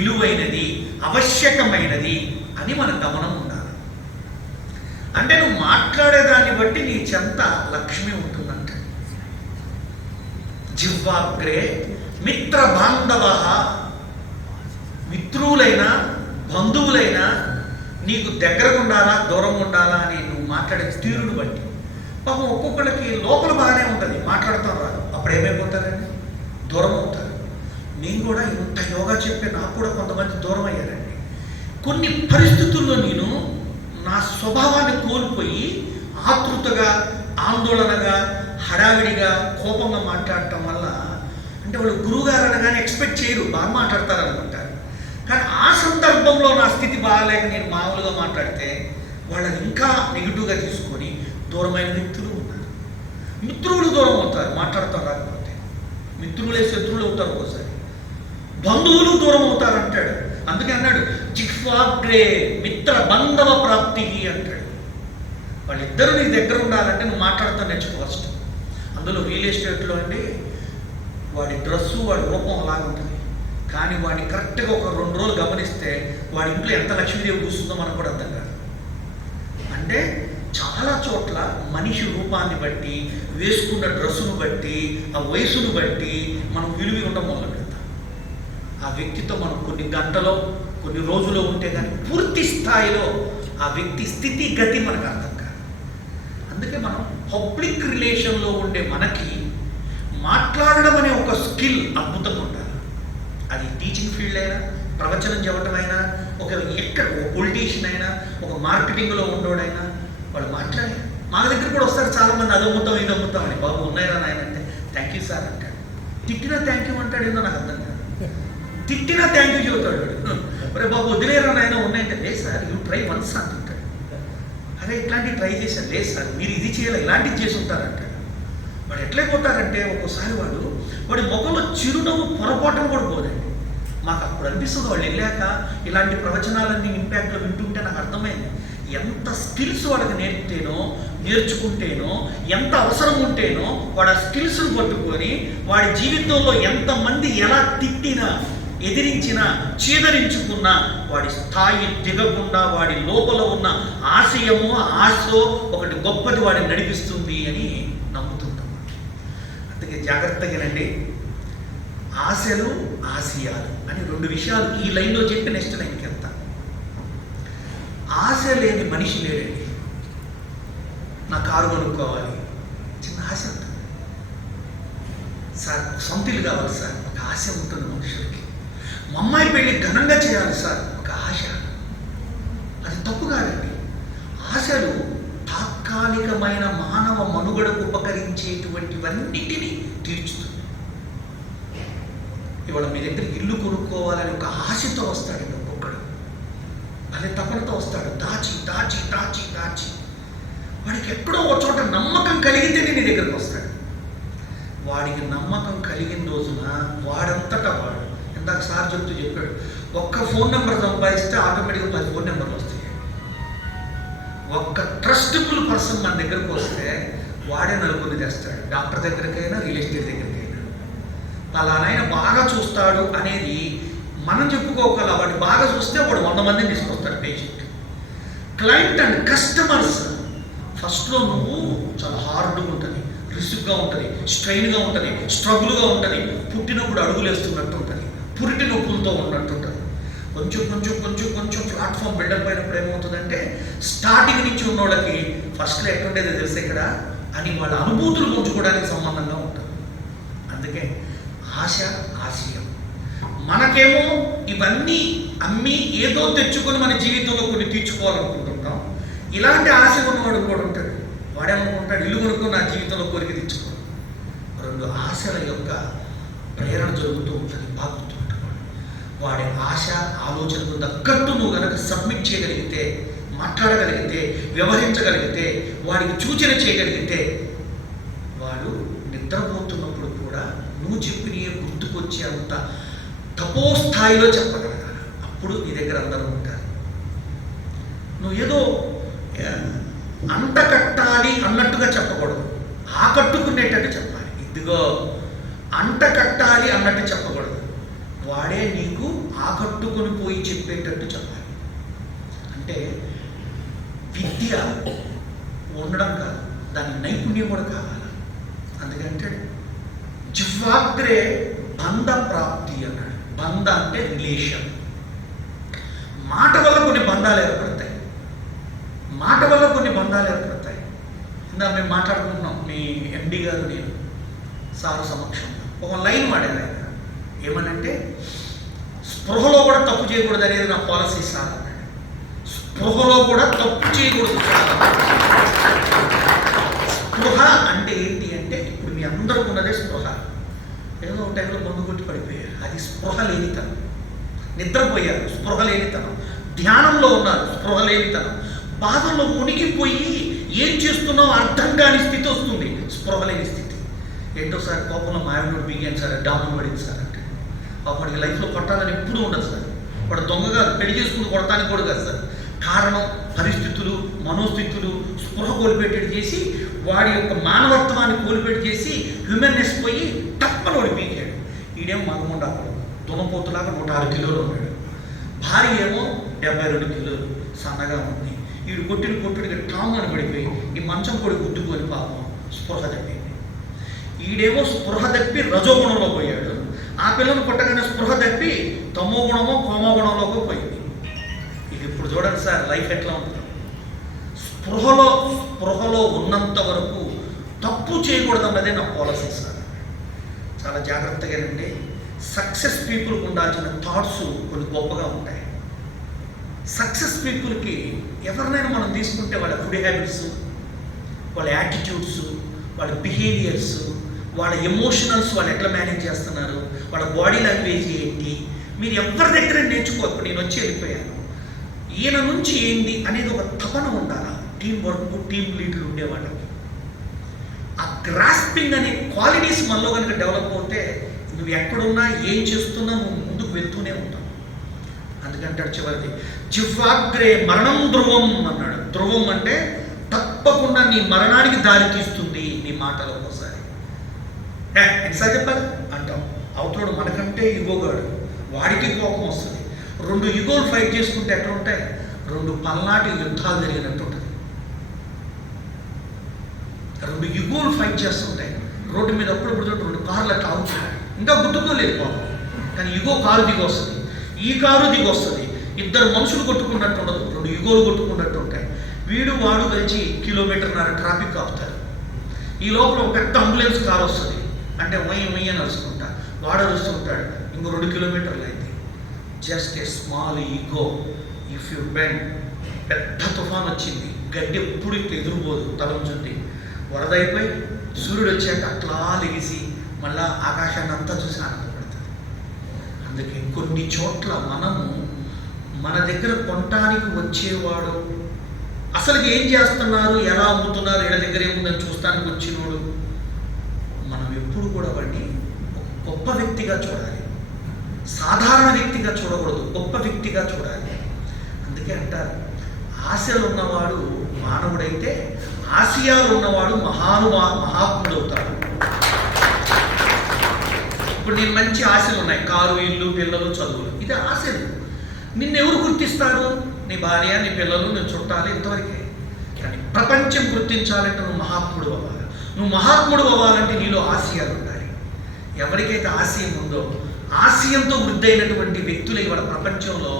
విలువైనది, ఆవశ్యకమైనది అని మన గమనం ఉండాలి. అంటే నువ్వు మాట్లాడేదాన్ని బట్టి నీ చెంత లక్ష్మి ఉంటుందంటే. జిహ్వాగ్రే మిత్ర బాంధవ, మిత్రులైనా బంధువులైనా నీకు దగ్గరగా ఉండాలా దూరంగా ఉండాలా అని నువ్వు మాట్లాడే తీరును బట్టి. పాపం ఒక్కొక్కడికి లోపల బాగానే ఉంటుంది, మాట్లాడతాం రాదు, అప్పుడు ఏమైపోతారండి? దూరం అవుతారు. నేను కూడా ఇంత యోగా చెప్పే నాకు కూడా కొంతమంది దూరం అయ్యారండి. కొన్ని పరిస్థితుల్లో నేను నా స్వభావాన్ని కోల్పోయి ఆతృతగా, ఆందోళనగా, హడావిడిగా, కోపంగా మాట్లాడటం వల్ల, అంటే వాళ్ళు గురువుగారు అనగానే ఎక్స్పెక్ట్ చేయరు, బాగా మాట్లాడతారు అనుకుంటారు. కానీ ఆ సందర్భంలో నా స్థితి బాగాలేక నేను మామూలుగా మాట్లాడితే వాళ్ళని ఇంకా నెగిటివ్గా తీసుకొని దూరమైన వ్యక్తులు ఉన్నారు. మిత్రులు దూరం అవుతారు మాట్లాడతారు రాకపోతే, మిత్రులే శత్రువులు అవుతారు ఒకసారి, బంధువులు దూరం అవుతారు అంటాడు. అందుకే అన్నాడు జిహ్వాగ్రే మిత్ర బంధవ ప్రాప్తి అంటాడు. వాళ్ళిద్దరూ నీ దగ్గర ఉండాలంటే నువ్వు మాట్లాడుతూ నేర్చుకో ఫస్ట్. అందులో రియల్ ఎస్టేట్లో అండి వాడి డ్రెస్సు, వాడి రూపం అలాగ ఉంటుంది, కానీ వాడిని కరెక్ట్గా ఒక 2 రోజులు గమనిస్తే వాడి ఇంట్లో ఎంత లక్ష్మీదేవి కూస్తుందో మనకు కూడా అర్థం కాదు. అంటే చాలా చోట్ల మనిషి రూపాన్ని బట్టి, వేసుకున్న డ్రెస్సును బట్టి, ఆ వయసును బట్టి మనం విలువ ఉండడం మొదలు పెడతాం. ఆ వ్యక్తితో మనం కొన్ని గంటలో, కొన్ని రోజులు ఉంటే కానీ పూర్తి స్థాయిలో ఆ వ్యక్తి స్థితి గతి మనకు అర్థం కాదు. అందుకే మనం పబ్లిక్ రిలేషన్లో ఉండే మనకి మాట్లాడడం అనే ఒక స్కిల్ అద్భుతంగా ఉండాలి. అది టీచింగ్ ఫీల్డ్ అయినా, ప్రవచనం చెప్పటం అయినా, ఒక పొలిటీషియన్ అయినా, ఒక మార్కెటింగ్లో ఉండోడైనా, వాళ్ళు మాట్లాడారు. మా దగ్గర కూడా వస్తారు చాలామంది, అది అమ్ముతాం ఇది అమ్ముతాం అని. బాబు ఉన్నాయిరా నాయన అంటే థ్యాంక్ యూ సార్ అంటాడు. తిట్టినా థ్యాంక్ యూ అంటాడు, ఏందో నాకు అర్థం కాదు. తిట్టినా థ్యాంక్ యూ చెబుతాడు. అరే బాబు వదిలేరా నాయన ఉన్నాయంటే, లేదు సార్ యూ ట్రై వన్స్ అంటుంటాడు. అరే ఇట్లాంటివి ట్రై చేశాను, లేదు సార్ మీరు ఇది చేయాలి, ఇలాంటివి చేసి ఉంటారంటాడు. వాడు ఎట్లయిపోతారంటే ఒక్కోసారి వాడి ముఖంలో చిరునవ్వు పొరపాటును కూడా పోదండి. మాకు అప్పుడు అనిపిస్తుంది వాళ్ళు వెళ్ళాక ఇలాంటి ప్రవచనాలన్నీ ఇంపాక్ట్లో వింటుంటే నాకు అర్థమైంది ఎంత స్కిల్స్ వాడికి నేర్చుకుంటేనో, ఎంత అవసరం ఉంటేనో వాడు ఆ స్కిల్స్ను పట్టుకొని వాడి జీవితంలో ఎంతమంది ఎలా తిట్టినా, ఎదిరించినా, చీదరించుకున్నా వాడి స్థాయి దిగకుండా వాడి లోపల ఉన్న ఆశయమో ఆశో ఒకటి గొప్పది వాడిని నడిపిస్తుంది అని నమ్ముతుంటాం. అందుకే జాగ్రత్తగానండి. ఆశలు, ఆశయాలు అని 2 విషయాలు ఈ లైన్లో చెప్పి నెక్స్ట్ లైన్కి వెళ్తా. ఆశ లేని మనిషి లేడండి. నా కారు కొనుక్కోవాలి, చిన్న ఆశ ఉంటుంది సార్. సొంత ఇల్లు కావాలి సార్, ఒక ఆశ ఉంటుంది మనుషులకి. మా అమ్మాయి పెళ్ళి ఘనంగా చేయాలి సార్, ఒక ఆశ. అది తప్పు కాదండి. ఆశలు తాత్కాలికమైన మానవ మనుగడకు ఉపకరించేటువంటివన్నిటినీ తీర్చుతుంది. ఇవాళ మీ దగ్గర ఇల్లు కొనుక్కోవాలని ఒక ఆశతో వస్తాడండి ఒక్కొక్కడు, అదే తపనతో వస్తాడు, దాచి దాచి దాచి దాచి. వాడికి ఎక్కడో ఒక చోట నమ్మకం కలిగితేనే నీ దగ్గరకు వస్తాడు. వాడికి నమ్మకం కలిగిన రోజున వాడంతటా వాడు, ఇందాక సార్ చెప్పాడు, ఒక్క ఫోన్ నెంబర్ సంపాదిస్తే ఆటోమేటిక్గా 10 ఫోన్ నెంబర్లు వస్తాయి. ఒక్క ట్రస్టబుల్ పర్సన్ మన దగ్గరకు వస్తే వాడే నలుగురిని తెస్తాడు. డాక్టర్ దగ్గరికైనా, రియల్ ఎస్టేట్ దగ్గరికైనా. పలానాయన బాగా చూస్తాడు అనేది మనం చెప్పుకోగల. వాడు బాగా చూస్తే వాడు 100 మందిని తీసుకొస్తాడు పేషెంట్. క్లయింట్ అండ్ కస్టమర్స్ ఫస్ట్లో నువ్వు చాలా హార్డ్గా ఉంటుంది, రిస్క్గా ఉంటుంది, స్ట్రెయిన్గా ఉంటుంది, స్ట్రగుల్గా ఉంటుంది, పుట్టినప్పుడు అడుగులు వేస్తున్నట్టు ఉంటుంది, పురిటి నొప్పులతో ఉన్నట్టు ఉంటుంది. కొంచెం కొంచెం కొంచెం కొంచెం ప్లాట్ఫామ్ బిల్డప్ అయినప్పుడు ఏమవుతుందంటే స్టార్టింగ్ నుంచి ఉన్న వాళ్ళకి ఫస్ట్లో ఎట్లుండేదో తెలుసు ఇక్కడ అని వాళ్ళ అనుభూతులు పంచుకోవడానికి సంబంధంగా ఉంటుంది. అందుకే ఆశ, ఆశయం. మనకేమో ఇవన్నీ అమ్మి ఏదో తెచ్చుకొని మన జీవితంలో కొన్ని తీర్చుకోవాలనుకుంటుంటాం. ఇలాంటి ఆశ ఉన్నవాడు కూడా ఉంటాడు. వాడేమనుకుంటాడు, ఇల్లు కొనుక్కొని నా జీవితంలో కోరిక తెచ్చుకోవాలి. 2 ఆశల యొక్క ప్రేరణ జరుగుతూ ఉంటుంది. బాగా గుర్తుపెట్టుకోండి. వాడి ఆశ, ఆలోచనకు తగ్గట్టు నువ్వు కనుక సబ్మిట్ చేయగలిగితే, మాట్లాడగలిగితే, వ్యవహరించగలిగితే, వాడికి సూచన చేయగలిగితే, వాడు నిద్రపోతున్నప్పుడు కూడా నువ్వు చెప్పినయే గుర్తుకొచ్చే అంత తపోస్థాయిలో చెప్పగలగాలి. అప్పుడు నీ దగ్గర అందరూ ఉంటారు. నువ్వు ఏదో అంట కట్టాలి అన్నట్టుగా చెప్పకూడదు, ఆకట్టుకునేటట్టు చెప్పాలి. ఇదిగో అంట కట్టాలి అన్నట్టు చెప్పకూడదు. వాడే నీకు ఆకట్టు పట్టుకొని పోయి చెప్పేటట్టు చెప్పాలి. అంటే విద్య ఉండడం కాదు, దాని నైపుణ్యం కూడా కావాలి. అందుకంటే జిహ్వాగ్రే బంధ ప్రాప్తి అన్నాడు. బంధ అంటే రిలేషన్. మాట వల్ల కొన్ని బంధాలు ఏర్పడతాయి. మాట వల్ల కొన్ని బంధాలు ఏర్పడతాయి. ఇందాక మేము మాట్లాడుకుంటున్నాం, మీ ఎండి గారు నేను సారు సమక్షంలో ఒక లైన్ వాడారు ఆయన. ఏమనంటే స్పృహలో కూడా తప్పు చేయకూడదు అనేది నా పాలసీ సార్ అన్నాడు. స్పృహలో కూడా తప్పు చేయకూడదు సార్. స్పృహ అంటే ఏంటి అంటే ఇప్పుడు మీ అందరికీ ఉన్నదే స్పృహ. ఏదో ఒక టైంలో మందు కొట్టి పడిపోయారు, అది స్పృహ లేనితనం. నిద్రపోయారు, స్పృహ లేనితనం. ధ్యానంలో ఉన్నారు, స్పృహ లేనితనం. బాధల్లో మునిగిపోయి ఏం చేస్తున్నావు అర్థం కాని స్థితి వస్తుంది, స్పృహ లేని స్థితి. ఏంటో సార్ కోపంలో మాయనోడు బిగాను సార్, డామం పడింది సార్ అంటే వాడికి లైఫ్లో కొట్టాలని ఎప్పుడూ ఉండదు సార్. వాడు దొంగగా పెళ్లి చేసుకుని కొడతానికి కూడా కాదు సార్. కారణం పరిస్థితులు, మనోస్థితులు స్పృహ కోల్పోయేటట్టు చేసి వాడి యొక్క మానవత్వాన్ని కోల్పోయేట్టు చేసి హ్యూమన్నెస్ పోయి తప్పని వాడు పీకాడు. ఈడేమో మగముండాడు, దున్నపోతులాగా 106 కిలోలు ఉన్నాడు. భార్య ఏమో 72 కిలోలు సన్నగా ఉంది. వీడు కొట్టుడికి టాంగ్ అని పడిపోయి ఈ మంచం కూడా గుద్దుకొని పాపం స్పృహ తప్పింది. ఈడేమో స్పృహ తప్పి రజోగుణంలో పోయాడు. ఆ పిల్లను కొట్టగానే స్పృహ తప్పి తమో గుణమో కోమో గుణంలోకి పోయింది. ఇది ఇప్పుడు చూడండి సార్ లైఫ్ ఎట్లా ఉంటుంది. స్పృహలో ఉన్నంత వరకు తప్పు చేయకూడదు అన్నదే నా పాలసీ సార్. చాలా జాగ్రత్తగా రండి. సక్సెస్ పీపుల్కి ఉండాల్సిన థాట్స్ కొన్ని గొప్పగా ఉంటాయి. సక్సెస్ పీపుల్కి ఎవరినైనా మనం తీసుకుంటే వాళ్ళ ఫుడ్ హ్యాబిట్స్, వాళ్ళ యాటిట్యూడ్స్, వాళ్ళ బిహేవియర్స్, వాళ్ళ ఎమోషనల్స్ వాళ్ళు ఎట్లా మేనేజ్ చేస్తున్నారు, వాళ్ళ బాడీ లాంగ్వేజ్ ఏంటి, మీరు ఎవరి దగ్గర నేర్చుకోవచ్చు. నేను వచ్చి వెళ్ళిపోయాను, ఈయన నుంచి ఏంటి అనేది ఒక తపన ఉండాలి. టీం వర్క్, టీం లీడర్లు ఉండేవాళ్ళకి ఆ గ్రాస్పింగ్ అనే క్వాలిటీస్ మనలో కనుక డెవలప్ అవుతే నువ్వు ఎక్కడున్నా ఏం చేస్తున్నా నువ్వు ముందుకు వెళ్తూనే ఉంటావు. అందుకంటాడు చివరిది జిహ్వాగ్రే మరణం ధ్రువం అన్నాడు. ధ్రువం అంటే తప్పకుండా నీ మరణానికి దారి తీస్తుంది నీ మాటలు. ఒకసారి ఎన్నిసారి చెప్పాలి అంటాం. అవతోడు మనకంటే ఇగోగాడు, వాడికి కోపం వస్తుంది. 2 ఇగోలు ఫైట్ చేసుకుంటే ఎట్లా ఉంటాయి, 2 పల్నాటి యుద్ధాలు జరిగినట్టు ఉంటుంది. 2 ఇగోలు ఫైట్ చేస్తుంటాయి రోడ్డు మీద. అప్పుడు 2 కార్లు అట్లా అవుతున్నాయి, ఇంకా గుర్తుకోలేదు పాపం, కానీ ఇగో కారు దిగి వస్తుంది, ఈ కారు దిగి వస్తుంది. 2 మనుషులు కొట్టుకున్నట్టు ఉండదు, 2 ఇగోలు కొట్టుకున్నట్టు ఉంటాయి. వీడు వాడు కలిసి కిలోమీటర్న్నర ట్రాఫిక్ ఆపుతారు. ఈ లోపల ఒక పెద్ద అంబులెన్స్ కారు వస్తుంది, అంటే మొయ్య నడుచుకుంటా వాడు అరుస్తుంటాడు. ఇంకో 2 కిలోమీటర్లు అయింది. Just a small ego if you bend. పెద్ద తుఫాన్ వచ్చింది, గడ్డి ఎప్పుడు ఎదురుపోదు, తలంచుంది. వరద అయిపోయి సూర్యుడు వచ్చాక అట్లా లెగిసి మళ్ళా ఆకాశాన్ని అంతా చూసి ఆనందపడుతుంది. అందుకే కొన్ని చోట్ల మనము మన దగ్గర కొనటానికి వచ్చేవాడు అసలు ఏం చేస్తున్నారు, ఎలా అమ్ముతున్నారు, వీళ్ళ దగ్గర ఏముందని చూస్తానికి వచ్చినోడు మనం ఎప్పుడు కూడా వాడిని గొప్ప వ్యక్తిగా చూడాలి. సాధారణ వ్యక్తిగా చూడకూడదు, గొప్ప వ్యక్తిగా చూడాలి. అందుకే అంటారు ఆశలు ఉన్నవాడు మానవుడైతే ఆశయాలు ఉన్నవాడు మహాత్ముడు అవుతాడు. ఇప్పుడు నేను మంచి ఆశలు ఉన్నాయి, కారు, ఇల్లు, పిల్లలు, చదువులు, ఇది ఆశలు. నిన్నెవరు గుర్తిస్తారు? నీ భార్య, నీ పిల్లలు, నీ చుట్టాలు, ఇంతవరకే. కానీ ప్రపంచం గుర్తించాలంటే నువ్వు మహాత్ముడు అవ్వాలి. నువ్వు మహాత్ముడు అవ్వాలంటే నీలో ఆశయాలు ఉండాలి. ఎవరికైతే ఆశయం ఉందో, ఆశయంతో వృద్ధి అయినటువంటి వ్యక్తులు ఇవాళ ప్రపంచంలో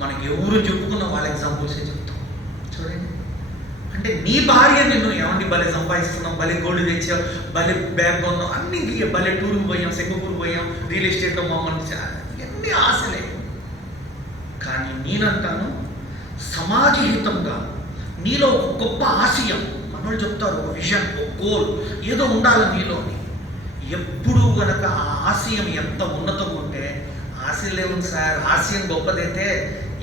మనకి ఎవరు చెప్పుకున్న వాళ్ళ ఎగ్జాంపుల్సే చెప్తాం. చూడండి, అంటే నీ భార్య నిన్ను ఏమండి భలే సంపాదిస్తున్నాం, భలే గోల్డ్ తెచ్చావు, భలే బ్యాగ్ కొన్నాం, అన్ని భలే టూర్కి పోయాం, సింగపూర్ పోయాం, రియల్ ఎస్టేట్లో మమ్మల్ని, ఎన్ని ఆశలే. కానీ నేనంటాను సమాజహితంగా నీలో ఒక గొప్ప ఆశయం, మనోళ్ళు చెప్తారు ఒక విజన్, ఒక గోల్ ఏదో ఉండాలి నీలోని. ఎప్పుడు కనుక ఆ ఆశయం ఎంత ఉన్నతం ఉంటే, ఆశయం లేవుంది సార్, ఆశయం గొప్పదైతే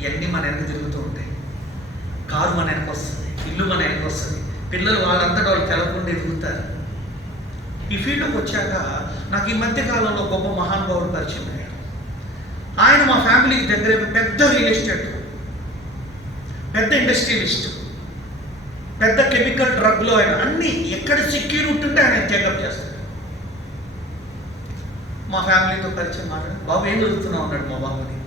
ఇవన్నీ మన వెనక తిరుగుతూ ఉంటాయి. కారు మన వెనక వస్తుంది, ఇల్లు మన వెనక వస్తుంది, పిల్లలు వాళ్ళంతటా వాళ్ళు తెలవకుండా ఎదుగుతారు. ఈ ఫీల్డ్లోకి వచ్చాక నాకు ఈ మధ్య కాలంలో గొప్ప మహానుభావుడు పరిచయం అయ్యాడు. ఆయన మా ఫ్యామిలీకి దగ్గర పెద్ద రియల్ ఎస్టేట్, పెద్ద ఇండస్ట్రియలిస్ట్, పెద్ద కెమికల్ డ్రగ్లో ఆయన అన్ని ఎక్కడ సెక్యూర్ ఉంటుంటే ఆయన టేకప్ చేస్తాడు. మా ఫ్యామిలీతో పరిచయం మాట్లాడి, బాబు ఏం చదువుతున్నావు అన్నాడు మా బాబుని.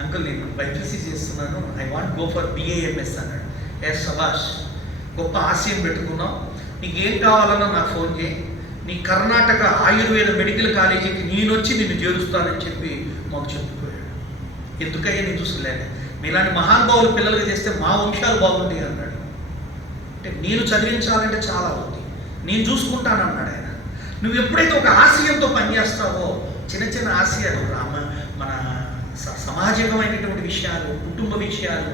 అంకుల్ అంకుల్ నేను బైపీసీ చేస్తున్నాను, I want go for BAMS అన్నాడు. సభాష్, గొప్ప ఆశయం పెట్టుకున్నాం, నీకు ఏం కావాలన్నా నాకు ఫోన్ చేయి, నీ కర్ణాటక ఆయుర్వేద మెడికల్ కాలేజీకి నేనొచ్చి నిన్ను చేరుస్తానని చెప్పి మాకు చెప్పుకోయాడు. ఎందుకయ్యా నేను చూసుకోలేను, మీలాంటి మహానుభావులు పిల్లలకి చేస్తే మా వంశాలు బాగుంటాయి అన్నాడు. అంటే నేను చదివించాలంటే చాలా ఉంది, నేను చూసుకుంటానన్నాడు ఆయన. నువ్వు ఎప్పుడైతే ఒక ఆశయంతో పనిచేస్తావో, చిన్న చిన్న ఆశయాలు మన సమాజకమైనటువంటి విషయాలు, కుటుంబ విషయాలు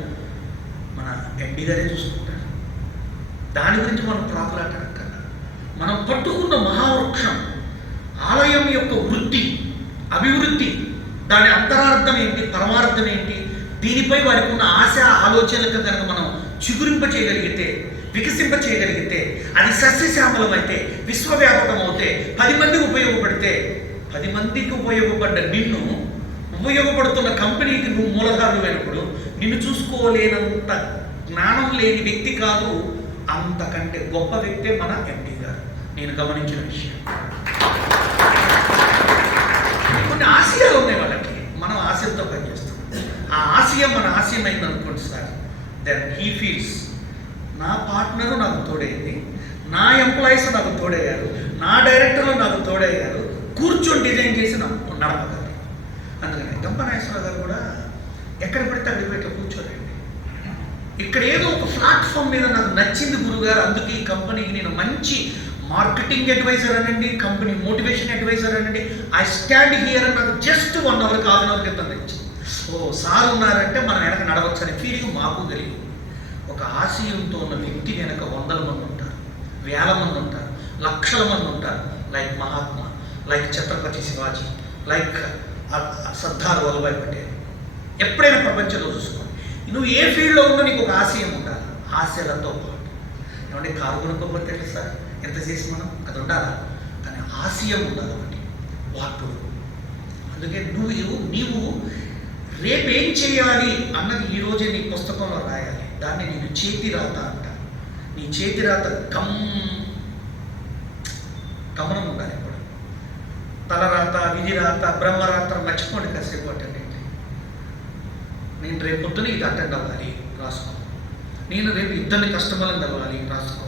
మన MD గారే చూసుకుంటారు. దాని గురించి మనం ప్రాకులాటక్కర్లా. మనం పట్టుకున్న మహావృక్షం ఆలయం యొక్క వృద్ధి, అభివృద్ధి, దాని అంతరార్థం ఏంటి, పరమార్థం ఏంటి, దీనిపై వారికి ఉన్న ఆశ ఆలోచనలకు కనుక మనం చిగురింప చేయగలిగితే, వికసింప చేయగలిగితే, అది సస్యశ్యామలం అయితే, విశ్వవ్యాపకం అవుతే, 10 మందికి ఉపయోగపడితే, 10 మందికి ఉపయోగపడ్డ నిన్ను, ఉపయోగపడుతున్న కంపెనీకి నువ్వు మూలధారులైనప్పుడు నిన్ను చూసుకోలేనంత జ్ఞానం లేని వ్యక్తి కాదు, అంతకంటే గొప్ప వ్యక్తే మన MD గారు. నేను గమనించిన విషయం. కొన్ని ఆశయాలు ఉన్నాయి వాళ్ళకి, మనం ఆశయంతో పనిచేస్తాం. ఆ ఆశయం మన ఆశయం అయింది అనుకోండి సార్, దెన్ హీ ఫీల్స్ నా పార్ట్నరు నాకు తోడైంది, నా ఎంప్లాయీస్ నాకు తోడయ్యారు, నా డైరెక్టర్లు నాకు తోడయ్యారు, కూర్చొని డిజైన్ చేసి నడపగలరు. అందుకని గంపనాగేశ్వరరావు గారు కూడా ఎక్కడ పడితే అక్కడికి పెట్టి కూర్చోలేండి. ఇక్కడ ఏదో ఒక ప్లాట్ఫామ్ మీద నాకు నచ్చింది గురుగారు, అందుకే ఈ కంపెనీకి నేను మంచి మార్కెటింగ్ అడ్వైజర్ అనండి, కంపెనీ మోటివేషన్ అడ్వైజర్ అనండి, ఐ స్టాండ్ హియర్ అని నాకు జస్ట్ 1 అవర్ 1/2 అవర్ క్రితం నచ్చింది. సార్ ఉన్నారంటే మనం వెనక నడవచ్చు అనే ఫీలింగ్ మాకు కలిగింది. ఒక ఆశయంతో ఉన్న వ్యక్తి వెనక 100 మంది ఉంటారు, 1000 మంది ఉంటారు, లక్షల మంది ఉంటారు. Like Mahatma, like Chhatrapati Shivaji, like Sardar Vallabhbhai Patel. ఎప్పుడైనా ప్రపంచంలో చూసుకోండి, నువ్వు ఏ ఫీల్డ్లో ఉన్నా నీకు ఒక ఆశయం ఉండాలి. ఆశలతో పాటు ఏమంటే కారు కొనుక్కోకపోతే సార్ ఎంత చేసి మనం అది ఉండాలా, కానీ ఆశయం ఉండాలి ఒకటి వార్పుడు. అందుకే నీవు రేపేం చేయాలి అన్నది ఈరోజే నీ పుస్తకంలో రాయాలి. దాన్ని నేను చేతి రాత అంట. నీ చేతి రాత గమనం ఉండాలి. ఇప్పుడు తలరాత, విధి రాత, బ్రహ్మరాత మర్చిపోండి కాసేపు. అంటే నేను రేపు పొద్దున ఇది అటెండ్ అవ్వాలి, రాసుకో. నేను రేపు 2 కస్టమర్లను కలవాలి, రాసుకో.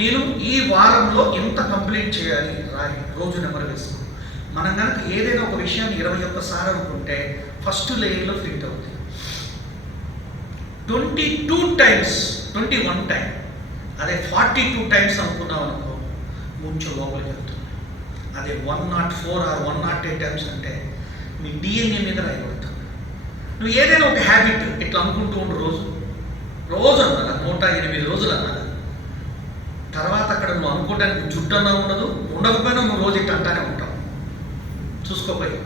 నేను ఈ వారంలో ఎంత కంప్లీట్ చేయాలి, రాయి. రోజు నెంబర్ వేసుకో. మనం కనుక ఏదైనా ఒక విషయాన్ని 21 సార్లు అనుకుంటే ఫస్ట్ లేయర్లో ఫిట్ అవుతుంది. 22 టైమ్స్, 21 టైం, అదే 42 టైమ్స్ అనుకున్నావు అనుకో, కొంచెం లోపలికి వెళ్తుంది. అదే 104 or 108 టైమ్స్ అంటే మీ DNA మీద రాయబడుతుంది. నువ్వు ఏదైనా ఒక హ్యాబిట్ ఇట్లా అనుకుంటూ ఉండు, రోజు అన్నా 108 రోజులు అన్నా. తర్వాత అక్కడ నువ్వు అనుకోవడానికి జుట్టు అన్నా ఉండదు, ఉండకపోయినా నువ్వు రోజు ఇట్లా అంటానే ఉంటావు. చూసుకోపోయి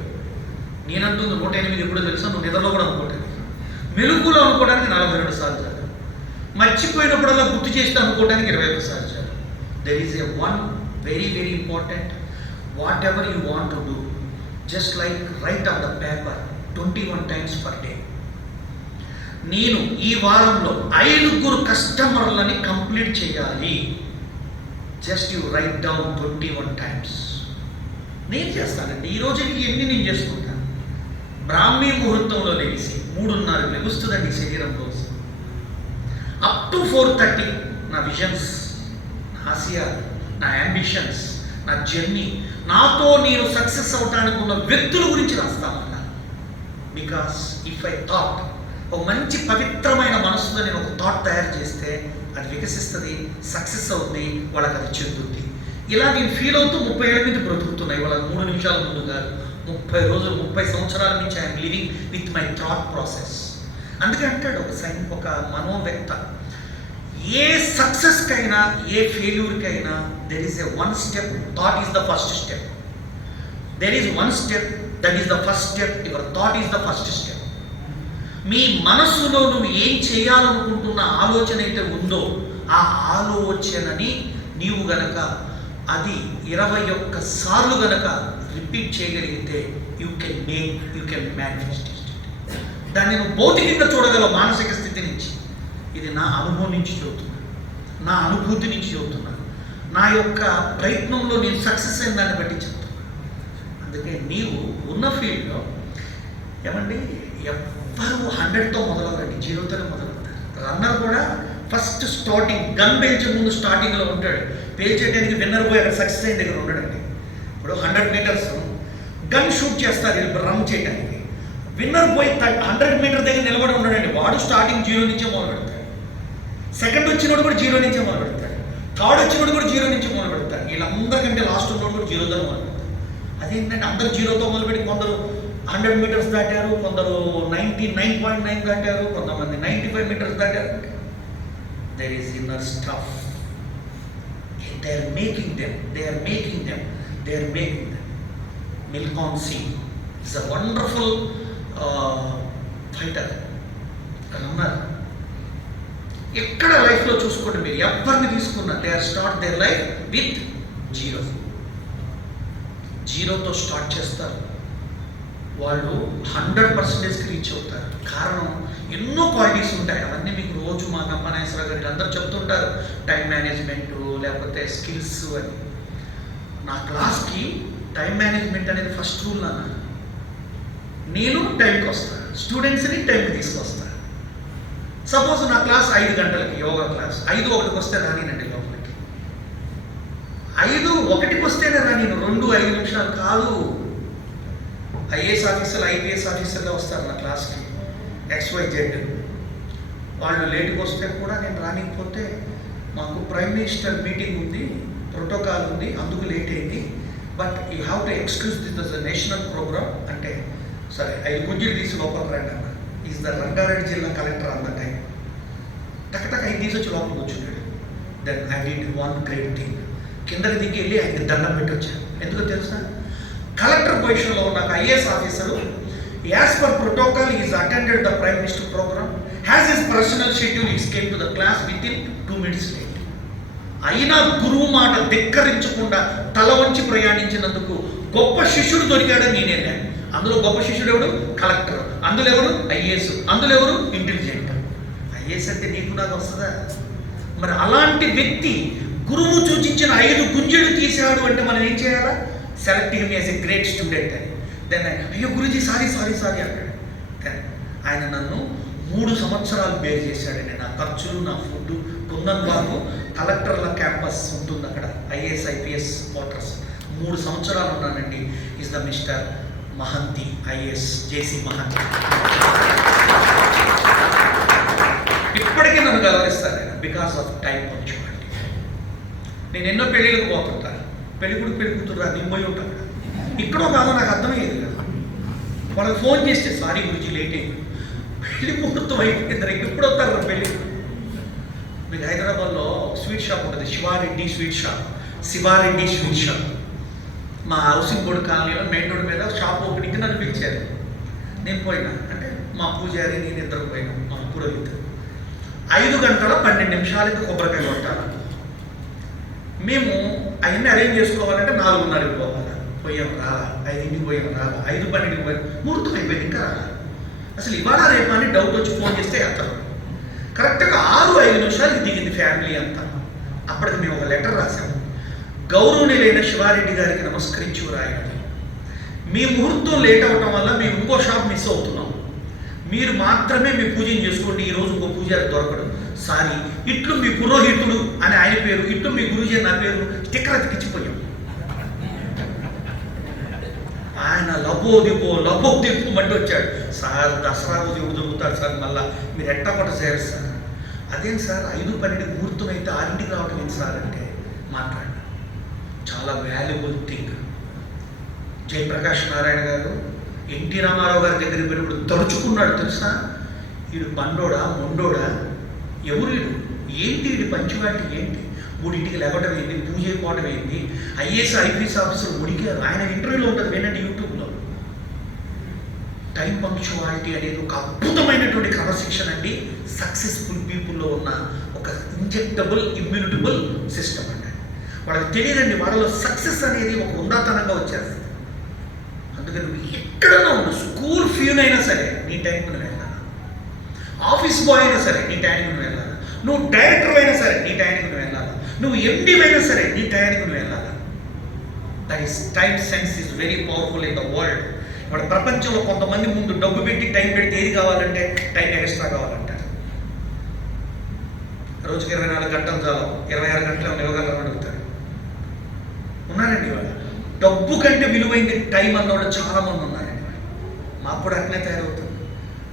నేనంటుంది 108 ఎప్పుడో తెలుసా, నువ్వు నిద్రలో కూడా అనుకోవటానికి, మెలుగులో అనుకోవడానికి 42 సార్లు చాలు, మర్చిపోయినప్పుడల్లా గుర్తు చేస్తే అనుకోవడానికి 21 సార్లు చాలు. There is a one very very important, what ever you want to do, just like right on the paper 21 times per day. నేను ఈ వారంలో 5 కస్టమర్లని కంప్లీట్ చేయాలి. Just you right down 21 times. నేను చేస్తానండి ఈరోజు ఎన్ని నేను చేసుకుంటాను. బ్రాహ్మీ ముహూర్తంలో లెగిసి 3:30 లెగుస్తుందండి శరీరం రోజు. అప్ టు 4:30 నా విజన్స్, నా ఆశయాలు, నా అంబిషన్స్, నా జర్నీ, నాతో నేను సక్సెస్ అవటానికి ఉన్న వ్యక్తుల గురించి రాస్తామన్నా. బికాస్ ఇఫ్ ఐ థాట్, ఒక మంచి పవిత్రమైన మనసులో నేను ఒక థాట్ తయారు చేస్తే అది వికసిస్తుంది, సక్సెస్ అవుతుంది, వాళ్ళకి అది చెందుతుంది. ఇలా నేను ఫీల్ అవుతూ 30 ఏళ్ళ నుంచి బ్రతుకుతున్నాయి. వాళ్ళ 3 నిమిషాల ముందు కాదు, 30 రోజులు, 30 సంవత్సరాల నుంచి I'm living with my thought process. అందుకే అంటాడు ఒక మనోవేత్త, ఏ సక్సెస్కైనా ఏ ఫెయిల్యూర్కైనా there is a 1 step, thought is the first step. There is 1 step, that is the first step, your thought is the first step. మీ మనస్సులో నువ్వు ఏం చేయాలనుకుంటున్న ఆలోచన అయితే ఉందో ఆ ఆలోచనని నీవు గనక అది 21 సార్లు గనక రిపీట్ చేయగలిగితే యూ కెన్ మేనిఫెస్ట్. దాన్ని నువ్వు భౌతికంగా చూడగలవు మానసిక స్థితి నుంచి. ఇది నా అనుభవం నుంచి చెబుతున్నాను, నా అనుభూతి నుంచి చెబుతున్నాను, నా యొక్క ప్రయత్నంలో నేను సక్సెస్ అయిన దాన్ని బట్టి చెప్తున్నాను. అందుకే నీవు ఉన్న ఫీల్డ్లో ఏమండి ఎవ్వరు 100తో మొదలవరండి, 0తోనే మొదలవుతారు. రన్నర్ కూడా ఫస్ట్ స్టార్టింగ్ గన్ పేల్చే ముందు స్టార్టింగ్లో ఉంటాడు. పేల్చేయడానికి విన్నర్ పోయి అక్కడ సక్సెస్ అయిన దగ్గర ఉండడండి. ఇప్పుడు 100 మీటర్స్ గన్ షూట్ చేస్తారు వీళ్ళు రన్ చేయడానికి. విన్నర్ పోయి 100 మీటర్ దగ్గర నిలబడి ఉండడండి. వాడు స్టార్టింగ్ 0 నుంచే మొదలు పెడతాడు. సెకండ్ వచ్చినోడు కూడా 0 నుంచే మొదలు పెడతాడు. థర్డ్ వచ్చినోడు కూడా 0 నుంచి మొదలు పెడతారు. వీళ్ళందరికంటే లాస్ట్ ఉన్నోడు కూడా 0తో మొదలు పెడతారు. అదేంటంటే అందరూ 0తో మొదలుపెట్టి కొందరు 100 మీటర్స్ దాటారు, కొందరు 99.9 దాటారు, కొంతమంది 95 మీటర్స్ దాటారు. There is inner stuff. They are making them. Milkha Singh is a wonderful fighter, runner. ఎక్కడ లైఫ్లో చూసుకోండి మీరు, ఎవరిని తీసుకున్నా they are start their life with 0తో స్టార్ట్ చేస్తారు. వాళ్ళు 100%కి రీచ్ అవుతారు. కారణం ఎన్నో క్వాలిటీస్ ఉంటాయి. అవన్నీ మీకు రోజు మా గంపనాశ్వర గారు అందరూ చెప్తుంటారు. టైం మేనేజ్మెంటు, లేకపోతే స్కిల్స్ అని. నా క్లాస్కి టైం మేనేజ్మెంట్ అనేది ఫస్ట్ రూల్ అన్న. నేను టైంకి వస్తాను, స్టూడెంట్స్ని టైంకి తీసుకొస్తాను. సపోజ్ నా క్లాస్ 5 గంటలకి యోగా క్లాస్, 5:01కి వస్తే రానినండి లోపలికి. 5:01కి వస్తేనే రానిను, 2-5 నిమిషాలు కాదు. ఐఏఎస్ ఆఫీసర్లు, ఐపీఎస్ ఆఫీసర్గా వస్తారు నా క్లాస్కి, XYZ. వాళ్ళు లేట్కి వస్తే కూడా నేను రానికపోతే, మాకు ప్రైమ్ మినిస్టర్ మీటింగ్ ఉంది, ప్రోటోకాల్ ఉంది, అందుకు లేట్ అయింది, but you have to excuse this national programme అంటే, సరే 5 గుంజీలు తీసి లోపల రండి అన్న. ఈజ్ ద రంగారెడ్డి జిల్లా కలెక్టర్ అన్న టైం. టక్ 5 తీసి వచ్చి లోపల కూర్చున్నాడు. Then I did one great thing. కిందకి దిగి వెళ్ళి ఆయనకి దండం పెట్టి వచ్చాను. ఎందుకో తెలుసా? కలెక్టర్ పొజిషన్లో ఉన్న IAS officer, as per protocol is attended the prime minister programme, has his personal schedule, is came to the class within 2 minutes late. అయినా గురువు మాట ధిక్కరించకుండా తల వంచి ప్రయాణించినందుకు గొప్ప శిష్యుడు దొరికాడని నేనే. అందులో గొప్ప శిష్యుడు ఎవడు? కలెక్టర్. అందులో ఎవరు? ఐఏఎస్. అందులో ఎవరు? ఇంటెలిజెంట్. ఐఏఎస్ అంటే నీకు నాకు వస్తుందా? మరి అలాంటి వ్యక్తి గురువు సూచించిన 5 గుంజలు తీశాడు అంటే మనం ఏం చేయాలా? Select him as a great student అని. దెన్ అయ్యో గురుజీ సారీ అన్నాడు. దెన్ ఆయన నన్ను 3 సంవత్సరాలు బేర్ చేశాడండి. నా ఖర్చులు, నా ఫుడ్. కుందన్బాగు కలెక్టర్ల క్యాంపస్ ఉంటుంది అక్కడ, ఐఏఎస్ ఐపీఎస్ క్వార్టర్స్. 3 సంవత్సరాలు ఉన్నానండి. Is the mister Mohanty, IAS JC Mohanty. ఇప్పటికీ నన్ను గౌరవిస్తారు ఆయన, బికాస్ ఆఫ్ టైం పంక్చువాలిటీ. నేను ఎన్నో పెళ్ళిళ్ళకి పోతుంటాను, పెళ్ళికొడుకు పెళ్లి కూతురు నేను పోయి ఉంటాను. ఇక్కడో కాదో నాకు అర్థమయ్యేది కదా. వాళ్ళకి ఫోన్ చేస్తే సారీ గురించి లేట్ అయింది, పెళ్లి ముహూర్తం అయిపోయింది, ఎప్పుడు వస్తారు పెళ్ళి. మీకు హైదరాబాద్లో స్వీట్ షాప్ ఉంటుంది, శివారెడ్డి స్వీట్ షాప్. మా హౌసింగ్ బోర్డు కాలనీలో మెయిన్ రోడ్ మీద షాప్ ఓపెనింగ్కి నన్ను పిలిచారు. నేను పోయినా, అంటే మా పూజారి నేను ఇద్దరు పోయినా, మా పురోహితుడు. 5 గంటల 12 నిమిషాలకి కొబ్బరికాయ కొట్టాలి. మేము అవన్నీ అరేంజ్ చేసుకోవాలంటే 4:30కి పోవాలి. పోయాం రాలా, 5కి పోయాం రాలా, 5:12కి పోయాం, ముహూర్తం అయిపోయింది ఇంకా రాలా. అసలు ఇవాళ రేపు అని డౌట్ వచ్చి ఫోన్ చేస్తే ఎత్తారు. కరెక్ట్గా 6-5 నిమిషాలకి దిగింది ఫ్యామిలీ అంతా. అప్పటికి మేము ఒక లెటర్ రాసాము, గౌరవనీయులైన శివారెడ్డి గారికి నమస్కరించి రాయండి. మీ ముహూర్తం లేట్ అవ్వటం వల్ల మేము ఇంకో షాప్ మిస్ అవుతున్నాం. మీరు మాత్రమే మీ పూజను చేసుకోండి, ఈరోజు ఇంకో పూజారి దొరకడు. సారీ, ఇట్లు మీ పురోహితుడు అని ఆయన పేరు, ఇట్లు మీ గురుజీ నా పేరు స్టిక్కర్ అతికిచ్చిపోయాం. ఆయన లబోదిపో మంటూ వచ్చాడు. సార్ దసరా రోజు ఎవరు దొరుకుతాడు సార్, మళ్ళీ మీరు ఎట్టా కొట్ట చేయరు సార్. అదేం సార్ 5:12కి ముహూర్తం అయితే 6కి రావటం ఏంటి సార్ అంటే మాట్లాడి, చాలా వాల్యుబుల్ థింగ్. జయప్రకాష్ నారాయణ గారు ఎన్టీ రామారావు గారి దగ్గరికి పోయినప్పుడు తడుచుకున్నాడు తెలుసా. వీడు బండోడా మొండోడా, ఎవరు వీడు, ఏంటి వీడి పంచువాటి ఏంటి, 3ంటికి లేవటం ఏంటి, పూజ అయిపోవటం ఏంటి, ఐఏఎస్ ఐపీఎస్ ఆఫీసర్ ఉడికారు. ఆయన ఇంటర్వ్యూలో ఉంటుంది, వినండి యూట్యూబ్లో. టైం పంక్చువాలిటీ అనేది ఒక అద్భుతమైనటువంటి క్రమశిక్షణ అండి. సక్సెస్ఫుల్ పీపుల్లో ఉన్న ఒక ఇంజెక్టబుల్ ఇమ్యూనిటబుల్ సిస్టమ్ అండి. వాళ్ళకి తెలియదండి, వాళ్ళలో సక్సెస్ అనేది ఒక ఉందాతనంగా వచ్చేస్తుంది. అందుకని నువ్వు ఎక్కడన్నా ఉండు, స్కూల్ ఫ్యూన్ అయినా సరే నీ టైంకి నువ్వు వెళ్ళాలి, ఆఫీస్ బాయ్ అయినా సరే నీ టైంకి నువ్వు వెళ్ళాలి, నువ్వు డైరెక్టర్ అయినా సరే నీ టైంకి నువ్వు వెళ్ళాలి, నువ్వు ఎండి అయినా సరే నీ టైంకి నువ్వు వెళ్ళాలి. That is time sense is very powerful in the world. వాడు ప్రపంచంలో కొంతమంది ముందు డబ్బు పెట్టి టైం పెడితే ఏది కావాలంటే టైం ఎక్స్ట్రా కావాలంటారు. రోజుకి 24 గంటలు చాలు, 26 గంటలు ఇవ్వగలరని అడుగుతారు. ఉన్నారండి వాళ్ళు. డబ్బు కంటే విలువైంది టైం అన్నవాళ్ళు చాలా మంది ఉన్నారండి. మాకు కూడా అట్లే తయారవుతుంది.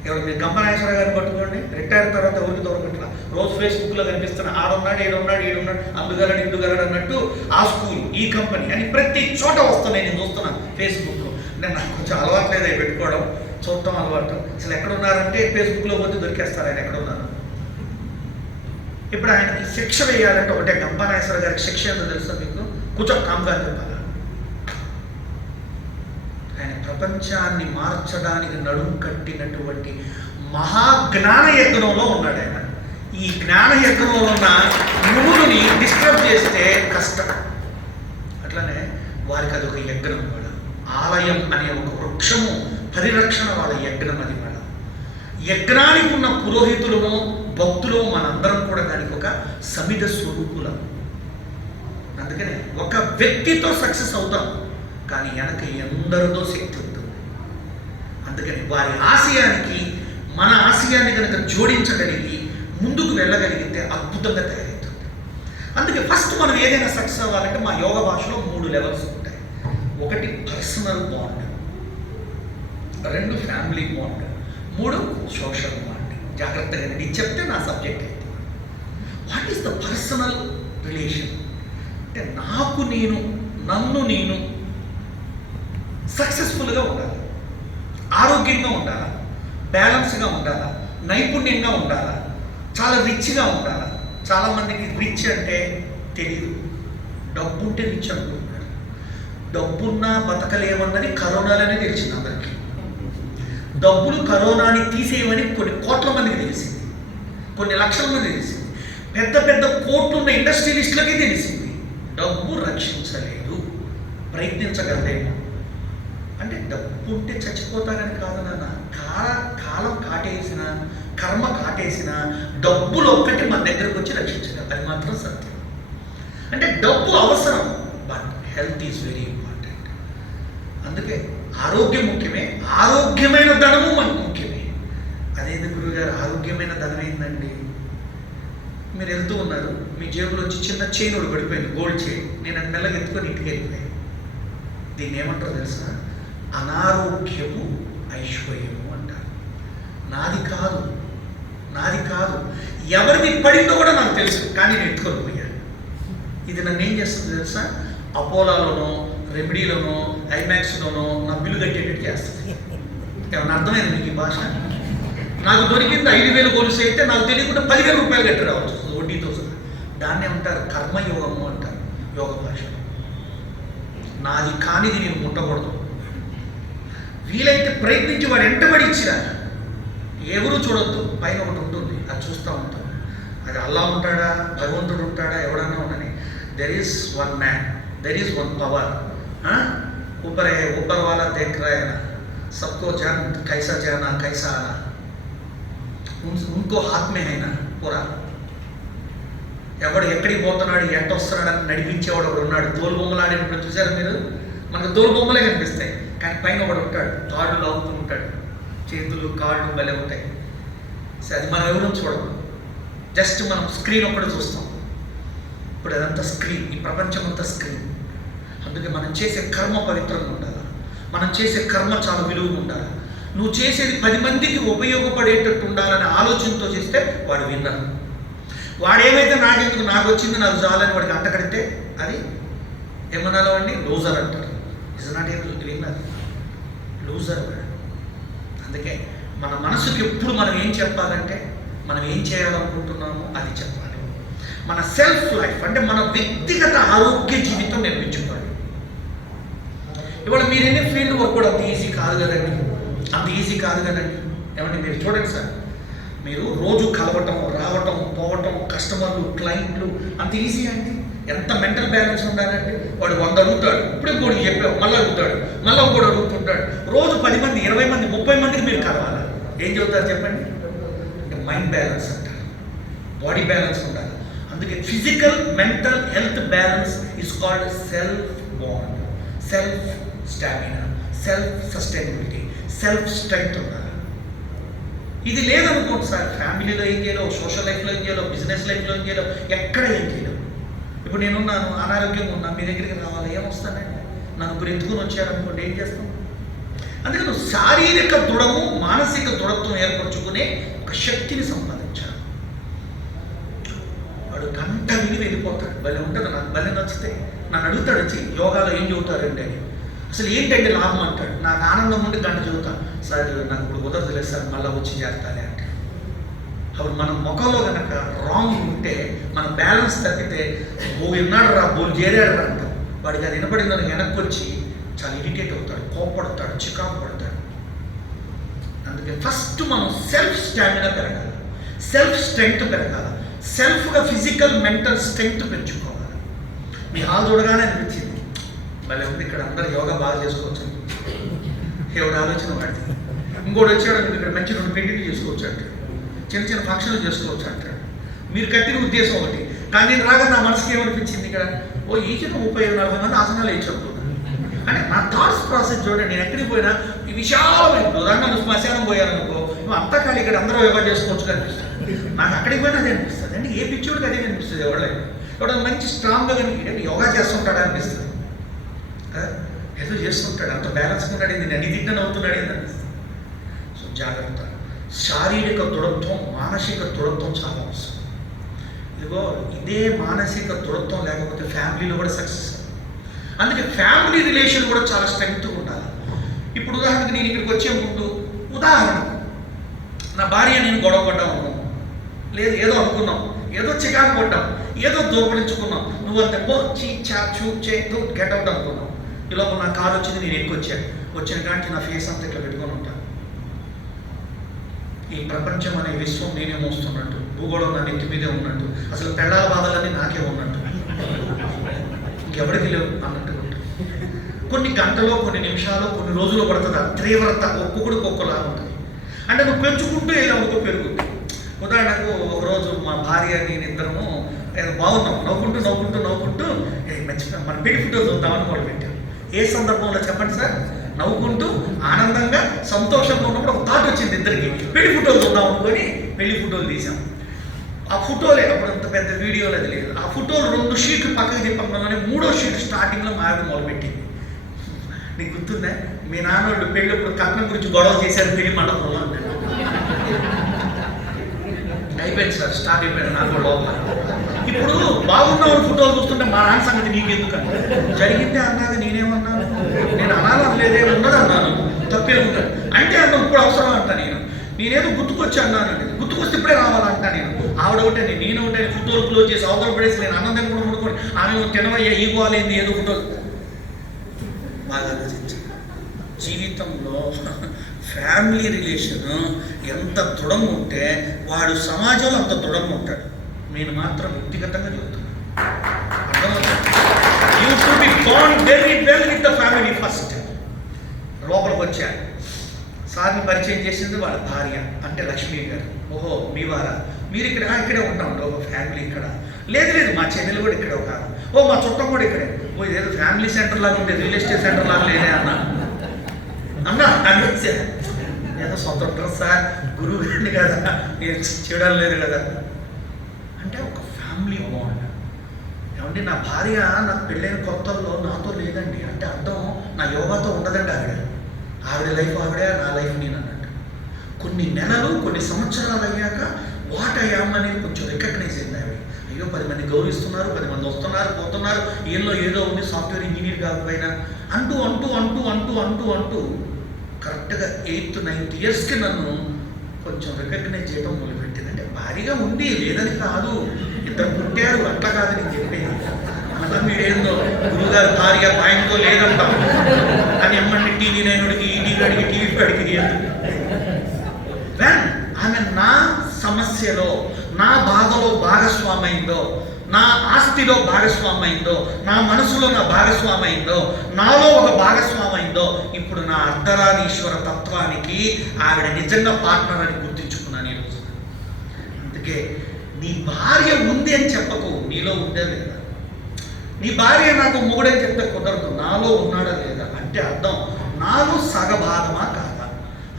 ఎవరు మీరు గంపనాగేశ్వర గారిని పట్టుకోండి, రిటైర్ తర్వాత ఎవరికి దొరకట్లా. రోజు ఫేస్బుక్లో కనిపిస్తున్న ఆడున్నాడు, ఏడున్నాడు, ఈడున్నాడు, అందుగలడు ఇందుగలడు అన్నట్టు ఆ స్కూల్, ఈ కంపెనీ అని ప్రతి చోట వస్తున్నాయి. నేను చూస్తున్నాను ఫేస్బుక్లో. నేను నాకు కొంచెం అలవాటు లేదు అవి పెట్టుకోవడం, చూడటం అలవాటు. అసలు ఎక్కడున్నారంటే ఫేస్బుక్లో పోతే దొరికేస్తారు ఆయన ఎక్కడున్నారు. ఇప్పుడు ఆయనకి శిక్ష వేయాలంటే ఒకటే, గంపనాగేశ్వర గారికి శిక్ష ఏంటో తెలుసా మీకు? కొంచెం కామ్గా చెప్పాలి. ఆయన ప్రపంచాన్ని మార్చడానికి నడుము కట్టినటువంటి మహాజ్ఞాన యజ్ఞంలో ఉన్నాడు ఆయన. ఈ జ్ఞాన యజ్ఞంలో ఉన్న నువ్వుని డిస్టర్బ్ చేస్తే కష్టం. అట్లనే వారికి అది ఒక యజ్ఞం కూడా. ఆలయం అనే ఒక వృక్షము పరిరక్షణ వాళ్ళ యజ్ఞం అది కూడా. యజ్ఞానికి ఉన్న పురోహితులము భక్తులు మనందరం కూడా దానికి ఒక సమిధ స్వరూపులం. అందుకనే ఒక వ్యక్తితో సక్సెస్ అవుతాం, కానీ వెనక ఎందరితో శక్తి ఉంటుంది. అందుకని వారి ఆశయానికి మన ఆశయాన్ని కనుక జోడించగలిగి ముందుకు వెళ్ళగలిగితే అద్భుతంగా తయారవుతుంది. అందుకే ఫస్ట్ మనం ఏదైనా సక్సెస్ అవ్వాలంటే మా యోగ భాషలో 3 లెవెల్స్ ఉంటాయి. 1 personal bond, 2 family bond, 3 social bond. జాగ్రత్తగా ఇది చెప్తే నా సబ్జెక్ట్ అయితే. What is the personal relation అంటే నన్ను నేను సక్సెస్ఫుల్గా ఉండాలి, ఆరోగ్యంగా ఉండాలా, బ్యాలెన్స్గా ఉండాలా, నైపుణ్యంగా ఉండాలా, చాలా రిచ్గా ఉండాలా. చాలామందికి రిచ్ అంటే తెలియదు. డబ్బు ఉంటే రిచ్ అనుకుంటున్నారు. డబ్బున్నా బతకలేమన్నది కరోనాలోనే తెలిసింది అందరికీ. డబ్బులు కరోనాని తీసేయమని కొన్ని కోట్ల మందికి తెలిసింది, కొన్ని లక్షల మంది తెలిసింది, పెద్ద పెద్ద కోట్లున్న ఇండస్ట్రియలిస్టులకి తెలిసింది. డబ్బు రక్షించలేదు, ప్రయత్నించగలరేమో. అంటే డబ్బు ఉంటే చచ్చిపోతారని కాదు నాన్న. కాలం కాటేసిన, కర్మ కాటేసిన డబ్బులు ఒక్కటి మన దగ్గరకు వచ్చి రక్షించగలరు. అది మాత్రం సత్యం. అంటే డబ్బు అవసరం, but health is very important. అందుకే ఆరోగ్యం ముఖ్యమే, ఆరోగ్యమైన ధనము మనకు ముఖ్యమే. అదేంటి గురువుగారు ఆరోగ్యమైన ధనం ఏందండి? మీరు వెళ్తూ ఉన్నారు, మీ జేబులోంచి చిన్న చైన్ ఒకటి పడిపోయింది, గోల్డ్ చైన్. నేను అది మెల్లగా ఎత్తుకొని ఇంటికి వెళ్ళిపోయాను. దీన్ని ఏమంటారో తెలుసా? అనారోగ్యము ఐశ్వర్యము అంటారు. నాది కాదు, ఎవరిది పడిందో కూడా నాకు తెలుసు, కానీ నేను ఎత్తుకొని పోయాను. ఇది నన్ను ఏం చేస్తుంది తెలుసా? అపోలోలోనో, రెమెడీలోనో, ఐమాక్స్లోనో నా బిల్లు కట్టేటట్టు చేస్తుంది. ఏమన్నా అర్థమైంది మీకు ఈ భాష? నాకు దొరికింది 5,000 గొలుసు అయితే నాకు తెలియకుండా 10,000 రూపాయలు కట్టి రావచ్చు వడ్డీతో సహా. దాన్ని అంటారు కర్మయోగము అంటారు యోగ భాషలో. నాది కానిది నేను ముట్టకూడదు. వీలైతే ప్రయత్నించి వాడు ఎంటబడి ఇచ్చిరా, ఎవరు చూడొద్దు, పైన ఒకటి ఉంటుంది, అది చూస్తూ ఉంటాం. అది అల్లా ఉంటాడా, భగవంతుడు ఉంటాడా, ఎవడన్నా ఉండని. There is one man, there is one power. ऊपर वाला देख रहा है ना, सबको जान कैसा जाना कैसा आना, उनको हाथ में है ना पूरा. ఎవడు ఎక్కడికి పోతున్నాడు, ఎట్ట వస్తున్నాడని నడిపించేవాడు ఒకడు ఉన్నాడు. తోలు బొమ్మలు ఆడేటప్పుడు చూసారు మీరు? మనకు తోలు బొమ్మలే కనిపిస్తాయి, కానీ పైన ఒకడు ఉంటాడు, తాడు లాగుతూ ఉంటాడు, చేతులు కాళ్ళు భలే ఉంటాయి. సరే, అది మనం ఎవరు చూడము, జస్ట్ మనం స్క్రీన్ ఒకటి చూస్తాం. ఇప్పుడు అదంతా స్క్రీన్, ఈ ప్రపంచం అంతా స్క్రీన్. అందుకే మనం చేసే కర్మ పవిత్రంగా ఉండాలి, మనం చేసే కర్మ చాలా విలువగా ఉండాలి. నువ్వు చేసేది 10 మందికి ఉపయోగపడేటట్టు ఉండాలని ఆలోచనతో చేస్తే వాడు విన్నర్. వాడేమైతే నాకెందుకు, నాకు వచ్చింది నాకు చాలని వాడికి అంటకడితే అది ఏమన్నాలో అండి, లూజర్ అంటారు. Is not able to winner, loser. అందుకే మన మనసుకి ఎప్పుడు మనం ఏం చెప్పాలంటే, మనం ఏం చేయాలనుకుంటున్నామో అది చెప్పాలి. మన సెల్ఫ్ లైఫ్ అంటే మన వ్యక్తిగత ఆరోగ్య జీవితం నిర్మించుకోవాలి. ఇవాళ మీరు ఎన్ని ఫీల్డ్ వర్క్ కూడా అంత ఈజీ కాదు కదండి, ఏమంటే మీరు చూడండి సార్, మీరు రోజు కలవటం, రావటం, పోవటం, కస్టమర్లు, క్లయింట్లు అంత ఈజీ అండి. ఎంత మెంటల్ బ్యాలెన్స్ ఉండాలండి. వాడు 100 అడుగుతాడు, ఇప్పుడే ఇంకోటి చెప్పావు, మళ్ళీ అడుగుతాడు, మళ్ళీ ఇంకోటి అడుగుతుంటాడు. రోజు 10 మంది, 20 మంది, 30 మందికి మీరు కలవాలి. ఏం చెబుతారు చెప్పండి? మైండ్ బ్యాలెన్స్ అంటారు, బాడీ బ్యాలెన్స్ ఉండాలి. అందుకే physical mental health balance is called self bond, self stamina, self sustainability, self strength ఉండాలి. ఇది లేదనుకోండి సార్, ఫ్యామిలీలో ఏం చేయలేవు, సోషల్ లైఫ్లో ఏం చేయలేవు, బిజినెస్ లైఫ్లో ఏం చేయలేవు, ఎక్కడ ఏం చేయలేవు. ఇప్పుడు నేనున్నాను, అనారోగ్యంగా ఉన్నా, మీ దగ్గరికి రావాలి, ఏమొస్తానండి? నన్ను ఇప్పుడు ఎత్తుకుని వచ్చారనుకోండి, ఏం చేస్తాం? అందుకే నువ్వు శారీరక దృఢము, మానసిక దృఢత్వం ఏర్పరచుకునే ఒక శక్తిని సంపాదించాలి. వాడు గంట విని వెళ్ళిపోతాడు, భలే ఉంటుంది. నాకు భలే నచ్చితే నన్ను అడుగుతాడు వచ్చి, యోగాలో ఏం చెబుతారండి అని. అసలు ఏంటంటే లాభం అంటాడు. నాకు ఆనందం ఉండి గంట చదువుతాను. సార్ నాకు ఇప్పుడు కుదరదులేదు సార్, మళ్ళీ వచ్చి చేస్తానే అంటే. అప్పుడు మన ముఖంలో కనుక రాంగ్ ఉంటే, మన బ్యాలెన్స్ తగ్గితే, విన్నాడు రా, బోల్ చేరాడు రా అంటాం. వాడికి అది వినపడింది వెనక్కి వచ్చి చాలా ఇరిటేట్ అవుతాడు, కోప్పడతాడు, చికాకు పడతాడు. అందుకే ఫస్ట్ మనం సెల్ఫ్ స్టామినా పెరగాలి, సెల్ఫ్ స్ట్రెంగ్త్ పెరగాలి, సెల్ఫ్గా ఫిజికల్ మెంటల్ స్ట్రెంగ్త్ పెంచుకోవాలి. మీ హాల్ చూడగానే అనిపించింది మళ్ళీ ఉంది, ఇక్కడ అందరూ యోగా బాగా చేసుకోవచ్చు. ఎవడు ఆలోచన వాడితే ఇంకోటి వచ్చాడు, ఇక్కడ మంచి 2 పెళ్లిళ్ళు చేసుకోవచ్చు అంటాడు, చిన్న చిన్న ఫంక్షన్లు చేసుకోవచ్చు అంటాడు. మీరు కట్టిన ఉద్దేశం ఒకటి, కానీ నేను రాగా నా మనసుకి ఏమనిపించింది, ఇక్కడ ఈ చిన్న 30-40 మంది ఆసనాలు వేయించబోతున్నాను అంటే నా థాట్స్ ప్రాసెస్ చూడండి. నేను ఎక్కడికి పోయినా ఈ విశాలమైన, ఉదాహరణ శ్మశానం పోయాననుకో, నువ్వు అంతా ఖాళీ ఇక్కడ అందరూ యోగా చేసుకోవచ్చు అనిపిస్తుంది. నాకు అక్కడికి పోయినా అదే అనిపిస్తుంది. అంటే ఏ పిచ్చోడికి అదే అనిపిస్తుంది. ఎవడో మంచి స్ట్రాంగ్గా కనిపి యోగా చేస్తుంటాడా అనిపిస్తుంది, ఏదో చేస్తుంటాడు, అంత బ్యాలెన్స్గా ఉన్నాడు, నేను అన్ని తిట్టని అవుతున్నాడు అనిపిస్తుంది. సో జాగ్రత్త. శారీరక దృఢత్వం, మానసిక దృఢత్వం చాలా అవసరం. ఇదిగో ఇదే మానసిక దృఢత్వం లేకపోతే ఫ్యామిలీలో కూడా సక్సెస్. అందుకే ఫ్యామిలీ రిలేషన్ కూడా చాలా స్ట్రెంగ్త్గా ఉండాలి. ఇప్పుడు ఉదాహరణకి నేను ఇక్కడికి వచ్చే ముందు, ఉదాహరణకు నా భార్య నేను గొడవ పడ్డాము, లేదు ఏదో అనుకున్నాం, ఏదో చికాకు పడ్డాం, ఏదో దూపడించుకున్నాం, నువ్వు అంత చీ చాచూ చేతూ గెట్ అవుట్ అనుకున్నావు. ఈలోపు నా కారు వచ్చింది, నేను ఎక్కువ వచ్చాను. వచ్చిన కాంటి నా ఫేస్ అంతా ఇట్లా పెట్టుకొని ఉంటాను. ఈ ప్రపంచం అనే విశ్వం నేనే మోస్తున్నట్టు, భూగోళం నా నెత్తి మీదే ఉన్నట్టు, అసలు పెళ్ళాల బాధలన్నీ నాకే ఉన్నట్టు, ఇంకెవరికి లేవు అన్నట్టుగా ఉంటుంది. కొన్ని గంటలో, కొన్ని నిమిషాలు, కొన్ని రోజులు పడుతుంది. ఆ తీవ్రత ఒక్కొక్కడికి ఒక్కలా ఉంటుంది. అంటే నువ్వు పెంచుకుంటూ వెళ్ళావు పెరుగుతుంది. ఉదాహరణకు ఒకరోజు మా భార్య నేను ఇద్దరము ఏదో బాగున్నాం, నవ్వుకుంటూ మంచిగా మన పెళ్లి ఫోటోలు చూద్దామని మొదలుపెట్టాం. ఏ సందర్భంలో చెప్పండి సార్? నవ్వుకుంటూ ఆనందంగా సంతోషంగా ఉన్నప్పుడు ఒక థాట్ వచ్చింది ఇద్దరికి, పెళ్లి ఫోటోలు చూద్దాం అనుకొని పెళ్లి ఫోటోలు తీసాం. ఆ ఫోటోలే అప్పుడు అంత పెద్ద వీడియోలు అది లేదు. ఆ ఫోటోలు 2 షీట్లు పక్కకి తిప్పడంలోనే 3వ షీట్ స్టార్టింగ్లో మా ఆవిడ మొదలుపెట్టింది. నీకు గుర్తుందా, మీ నాన్నోళ్ళు పెళ్ళప్పుడు కట్నం గురించి గొడవ చేశారు పెళ్లి మండపంలో అంటాడు. అయిపోయింది సార్, స్టార్ట్ అయిపోయింది నాకు లోపల. ఇప్పుడు బాగున్న ఫోటోలు చూస్తుంటే మా నాన్న సంగతి నీకు ఎందుకంటే, జరిగిందే అన్నాక నేనేమన్నాను, నేను అనాలని లేదే, ఉన్నదన్నాను, తప్పేముంటాను అంటే అన్న ఇప్పుడు అవసరం అంట. నేనేదో గుర్తుకొచ్చి అన్నానండి, గుర్తుకొస్తే ఇప్పుడే రావాలంట. ఆవిడ ఒకటే, నేను ఒకటే, ఫోటోలు క్లోజ్ చేసి అవతల పడేసి నేను అన్నం తినకుండా పడుకోండి, ఆమె తినవయ్యా ఈ గోలేంది ఏదో ఫోటోలు. బాగా ఆలోచించి జీవితంలో ఫ్యామిలీ రిలేషన్ ఎంత దృఢంగా ఉంటే వాడు సమాజంలో అంత దృఢంగా ఉంటాడు. నేను మాత్రం వ్యక్తిగతంగా చెబుతున్నాను, you should be bond very well with the family first. లోపలికి వచ్చాను, సార్ని పరిచయం చేసింది వాళ్ళ భార్య అంటే లక్ష్మీ గారు. ఓహో మీ వారా, మీరు ఇక్కడే ఉంటాం, ఒక ఫ్యామిలీ ఇక్కడ లేదు మా చెల్లెలు కూడా ఇక్కడే ఒక, ఓ మా చుట్టం కూడా ఇక్కడే. ఓ ఇదేదో ఫ్యామిలీ సెంటర్ లాగా ఉంటే రియల్ ఎస్టేట్ సెంటర్ లాగా లేదే అన్నా అనిపించా. ఏదో స్వతంత్రం సార్, గురువు గారిని కదా, నేను చేయడం లేదు కదా. అంటే ఒక ఫ్యామిలీ బాండ్. ఏమంటే నా భార్య నాకు పెళ్ళైన కొత్తల్లో నాతో లేదండి అంటే అర్థం నా యోగాతో ఉండదండి. ఆవిడ లైఫ్ ఆవిడే, నా లైఫ్ నేను అన్నట్టు. కొన్ని నెలలు, కొన్ని సంవత్సరాలు అయ్యాక వాట్ అయ్యాం అనేది కొంచెం రికగ్నైజ్ అయింది. అయ్యో 10 మంది గౌరవిస్తున్నారు, 10 మంది వస్తున్నారు పోతున్నారు, ఏదో ఉంది సాఫ్ట్వేర్ ఇంజనీర్ కాకపోయినా అంటూ అంటూ అంటూ అంటూ అంటూ అంటూ కరెక్ట్గా 8th 9th ఇయర్స్కి నన్ను కొంచెం రికగ్నైజ్ చేయడం మొదలుపెట్టింది. అంటే భారీగా ఉంది లేదని కాదు, ఇద్దరు పుట్టారు అట్లా కాదు నేను చెప్పేది. అలా మీరేందో గురువుగారు భార్య పాయింట్తో లేదంటాం కానీ ఎమ్మంటే టీవీ నైనుడికి, ఈటీ గడికి, టీవీ పడికి. ఆమె నా సమస్యలో, నా బాధలో భాగస్వామి అయిందో, నా ఆస్తిలో భాగస్వామి అయిందో, నా మనసులో నా భాగస్వామి అయిందో, నాలో ఒక భాగస్వామి అయిందో, ఇప్పుడు నా అర్ధరాధీశ్వర తత్వానికి ఆవిడ నిజంగా పార్ట్నర్ అని గుర్తించుకున్నాను ఈరోజు. అందుకే నీ భార్య ఉంది అని చెప్పకు, నీలో ఉందే లేదా. నీ భార్య నాకు మొగుడని చెప్తే కుదరదు, నాలో ఉన్నాడా లేదా అంటే అర్థం నాలో సగభాగమా కాదా?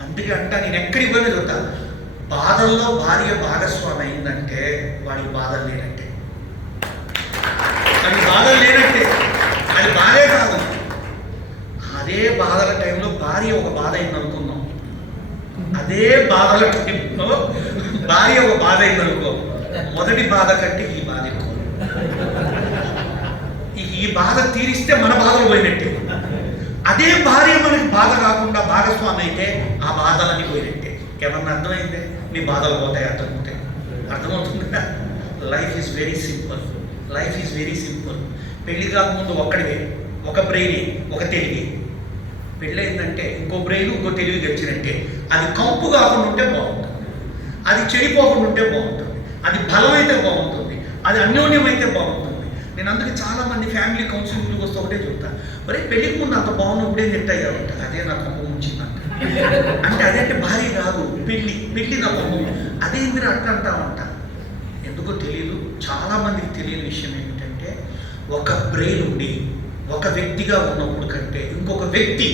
అందుకే అంట నేను ఎక్కడికి పోయినా చూస్తా, బాధల్లో భార్య భాగస్వామి అయిందంటే వాడికి బాధలు లేనట్టే, అది బాధలు లేనట్టే, అది బాధే కాదు. అదే బాధల టైంలో భార్య ఒక బాధ అయింది అనుకుందాం, అదే బాధల టైంలో భార్య ఒక బాధ అయింది అనుకో, మొదటి బాధ కంటే ఈ బాధ ఎక్కువ. ఈ బాధ తీరిస్తే మన బాధలు పోయినట్టే. అదే భార్య మనకి బాధ కాకుండా భాగస్వామి అయితే ఆ బాధలన్నీ పోయినట్టే. ఏమన్నా అర్థమైందే? నీ బాధలు పోతాయి, అర్థమవుతాయి. అర్థమవుతుందా? Life is very simple, life is very simple. పెళ్లి కాకముందు ఒక్కడివే, ఒక బ్రెయిన్, ఒక తెలివి. పెళ్ళయిందంటే ఇంకో బ్రెయిన్ ఇంకో తెలివి గడిచినట్టే. అది కంపు కాకుండా ఉంటే బాగుంటుంది, అది చెడిపోకుండా ఉంటే బాగుంటుంది, అది బలమైతే బాగుంటుంది, అది అన్యోన్యం అయితే బాగుంటుంది. నేను అందుకే చాలా మంది ఫ్యామిలీ కౌన్సిలింగ్కి వస్తే ఒకటే చెప్తాను, మరి పెళ్ళికి ముందు అంత బాగున్నప్పుడే నెట్ అయ్యామంట, అదే నా కంపం ఉంచిందంట. అంటే అదంటే భార్య కాదు, పెళ్ళి నా కంపం. అదే మీరు అట్లా అంటామంట. ఎందుకో తెలియదు, చాలా మందికి తెలియని విషయం ఏమిటంటే, ఒక బ్రెయిన్ ఉండి ఒక వ్యక్తిగా ఉన్నప్పుడు కంటే ఇంకొక వ్యక్తి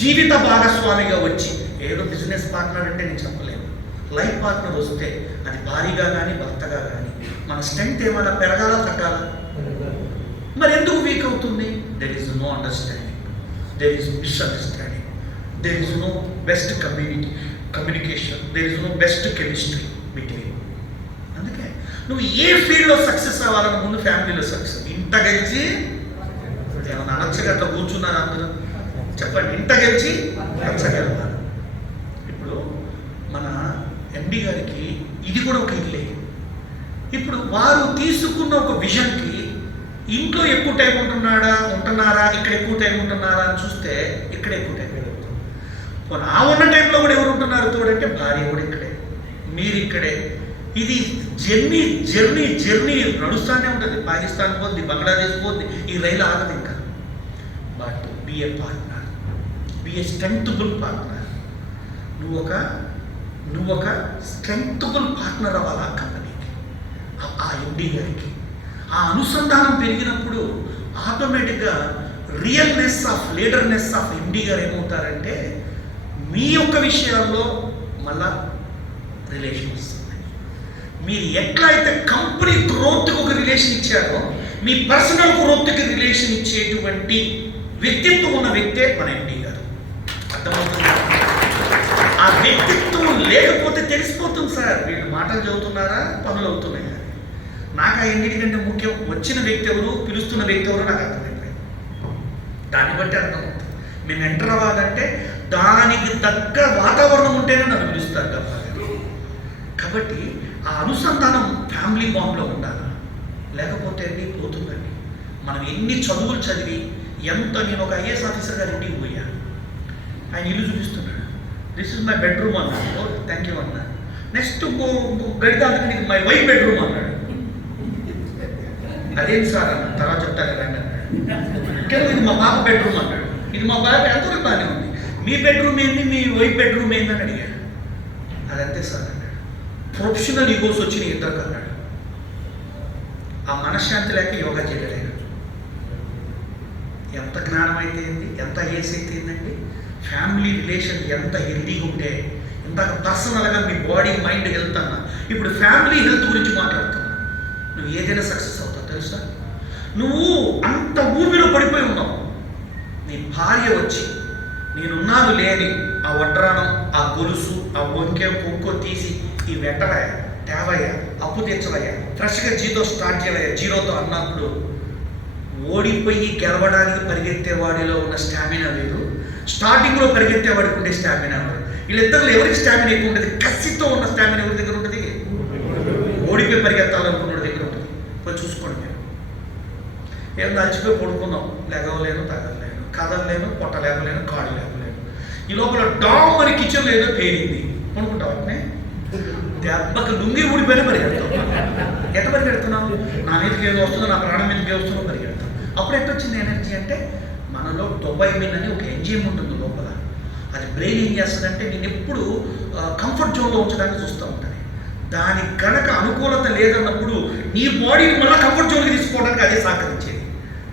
జీవిత భాగస్వామిగా వచ్చి, ఏదో బిజినెస్ పార్ట్నర్ అంటే నేను చెప్పలేను, లైఫ్ పార్ట్నర్ వస్తే అది భార్యగా కానీ భర్తగా కానీ మన స్ట్రెంగ్త్ ఏమైనా పెరగాల తగ్గాల? మరి ఎందుకు వీక్ అవుతుంది? There is no understanding, there is misunderstanding, there is no best communication, there is no best chemistry between. అందుకే నువ్వు ఏ ఫీల్డ్లో సక్సెస్ అవ్వాలని ముందు ఫ్యామిలీలో సక్సెస్. ఇంత గెలిచి ఏమన్నా అనచ్చగా అట్లా కూర్చున్నారు అందరూ? చెప్పండి, ఇంత గెలిచి నచ్చగలగాలి. ఇప్పుడు మన ఎండి గారికి ఇది కూడా ఒక ఇల్లే. ఇప్పుడు వారు తీసుకున్న ఒక విజన్కి ఇంట్లో ఎక్కువ టైం ఉంటున్నారా, ఇక్కడ ఎక్కువ టైం ఉంటున్నారా అని చూస్తే ఇక్కడ ఎక్కువ టైం పెరుగుతుంది. పోనీ ఆ ఉన్న టైంలో కూడా ఎవరు ఉంటున్నారు తోడంటే భార్య కూడా ఇక్కడే, మీరు ఇక్కడే. ఇది జర్నీ జర్నీ జర్నీ నడుస్తూనే ఉంటుంది. పాకిస్తాన్ పోద్ది, బంగ్లాదేశ్ పోద్ది, ఈ రైలు ఆగదు ఇంకా. But be a partner, be a strengthable partner. నువ్వు ఒక స్ట్రెంగ్తబుల్ పార్ట్నర్ అవ్వాలి ఆ కంపెనీకి, ఆ ఎండి గారికి. ఆ అనుసంధానం పెరిగినప్పుడు ఆటోమేటిక్గా రియల్నెస్ ఆఫ్ లీడర్నెస్ ఆఫ్ ఎండి గారు ఏమవుతారంటే, మీ యొక్క విషయాల్లో మళ్ళా రిలేషన్ వస్తుంది. మీరు ఎట్లా అయితే కంపెనీ గ్రోత్కి ఒక రిలేషన్ ఇచ్చారో, మీ పర్సనల్ గ్రోత్కి రిలేషన్ ఇచ్చేటువంటి వ్యక్తిత్వం ఉన్న వ్యక్తే మన ఎండి గారు. అర్థమవుతుంది? ఆ వ్యక్తిత్వం లేకపోతే తెలిసిపోతుంది సార్, వీళ్ళు మాటలు చదువుతున్నారా, పనులు అవుతున్నాయా. నాకు ఆ ఎన్నిటికంటే ముఖ్యం వచ్చిన వ్యక్తి ఎవరు, పిలుస్తున్న వ్యక్తి ఎవరు నాకు అర్థమైపోయింది. దాన్ని బట్టి అర్థమవుతుంది. మేము ఎంటర్ అవ్వాలంటే దానికి తగ్గ వాతావరణం ఉంటేనే నన్ను పిలుస్తారు కదా. కాబట్టి ఆ అనుసంధానం ఫ్యామిలీ బాండ్లో ఉండాలి, లేకపోతే అండి పోతుందండి. మనం ఎన్ని చదువులు చదివి నేను ఒక ఐఏఎస్ ఆఫీసర్ గారి ఇంటికి పోయా, ఆయన ఇల్లు చూపిస్తున్నాడు. దిస్ ఇస్ మై బెడ్రూమ్ అన్నాడు. థ్యాంక్ యూ అన్నాడు. నెక్స్ట్ గడిత ఇది మై వైఫ్ బెడ్రూమ్ అన్నాడు. అదేం సార్ అన్న, తర్వాత చెప్తాను రండి అన్నాడు. ఇది మా పాప బెడ్రూమ్ అన్నాడు. ఇది మా బాబు ఎంతవరకు బాగానే ఉంది, మీ బెడ్రూమ్ ఏంది, మీ వైఫ్ బెడ్రూమ్ ఏందని అడిగాడు. అదంతే సార్ అన్నాడు. ప్రొఫెషనల్ ఈగోస్ వచ్చిన ఇద్దరు అన్నాడు. ఆ మనశ్శాంతి లేక యోగా చేయలేడు. ఎంత జ్ఞానం అయితే ఏంది, ఎంత ఏజ్ అయితే ఏంటండి, ఫ్యామిలీ రిలేషన్ ఎంత హెల్తీగా ఉంటే, ఇందాక పర్సనల్గా మీ బాడీ మైండ్ హెల్త్ అన్నా, ఇప్పుడు ఫ్యామిలీ హెల్త్ గురించి మాట్లాడుతున్నా, నువ్వు ఏదైనా సక్సెస్ అవుతావు తెలుసా. నువ్వు అంత ఊపిలో పడిపోయి ఉన్నావు, నీ భార్య వచ్చి నేనున్నాను లేని ఆ వడ్రానం, ఆ గొలుసు, ఆ వంకె కుక్కో తీసి ఈ వెంటవయ్యా, తేవయ్యా, అప్పు తెచ్చవయ్యా, ఫ్రెష్గా జీతో స్టార్ట్ చేయవయ్యా జీరోతో అన్నప్పుడు, ఓడిపోయి గెలవడానికి పరిగెత్తేవాడిలో ఉన్న స్టామినా వేరు, స్టార్టింగ్లో పరిగెత్తేవాడికి ఉండే స్టామినా వేరు. వీళ్ళిద్దరిలో ఎవరికి స్టామినా ఎక్కువ ఉంటుంది? కసితో ఉన్న స్టామినా ఎవరి దగ్గర ఉంటుంది? ఓడిపోయి పరిగెత్తాలనుకున్న దగ్గర ఉంటుంది. పోయి చూసుకోండి మీరు. ఏం దాచిపోయి పడుకున్నాం, లెగవలేను, తగలలేను, కదలలేను, పొట్ట లేపలేను, కాళ్ళు లేపలేను. ఈ లోపల డామ్ అని కిచెన్లో ఏదో పేరింది, కొనుక్కుంటావు అట్నే దెబ్బకి లుంగి ఊడిపోయినా పరిగెడతావు. ఎట్లా పరిగెడుతున్నావు? నా మీదకి ఏదో వస్తుందో, నా ప్రాణం మీదకి వస్తుందో పరిగెడతావు. అప్పుడు ఎట్టొచ్చింది ఎనర్జీ అంటే, మనలో డొపైమిన్ అని ఒక ఎంజైమ్ ఉంటుంది లోపల. అది బ్రెయిన్ ఏం చేస్తుందంటే నేను ఎప్పుడు కంఫర్ట్ జోన్లో ఉంచడానికి చూస్తూ ఉంటుంది. దానికి కనుక అనుకూలత లేదన్నప్పుడు నీ బాడీని మళ్ళీ కంఫర్ట్ జోన్కి తీసుకోవడానికి అదే సహకరించేది.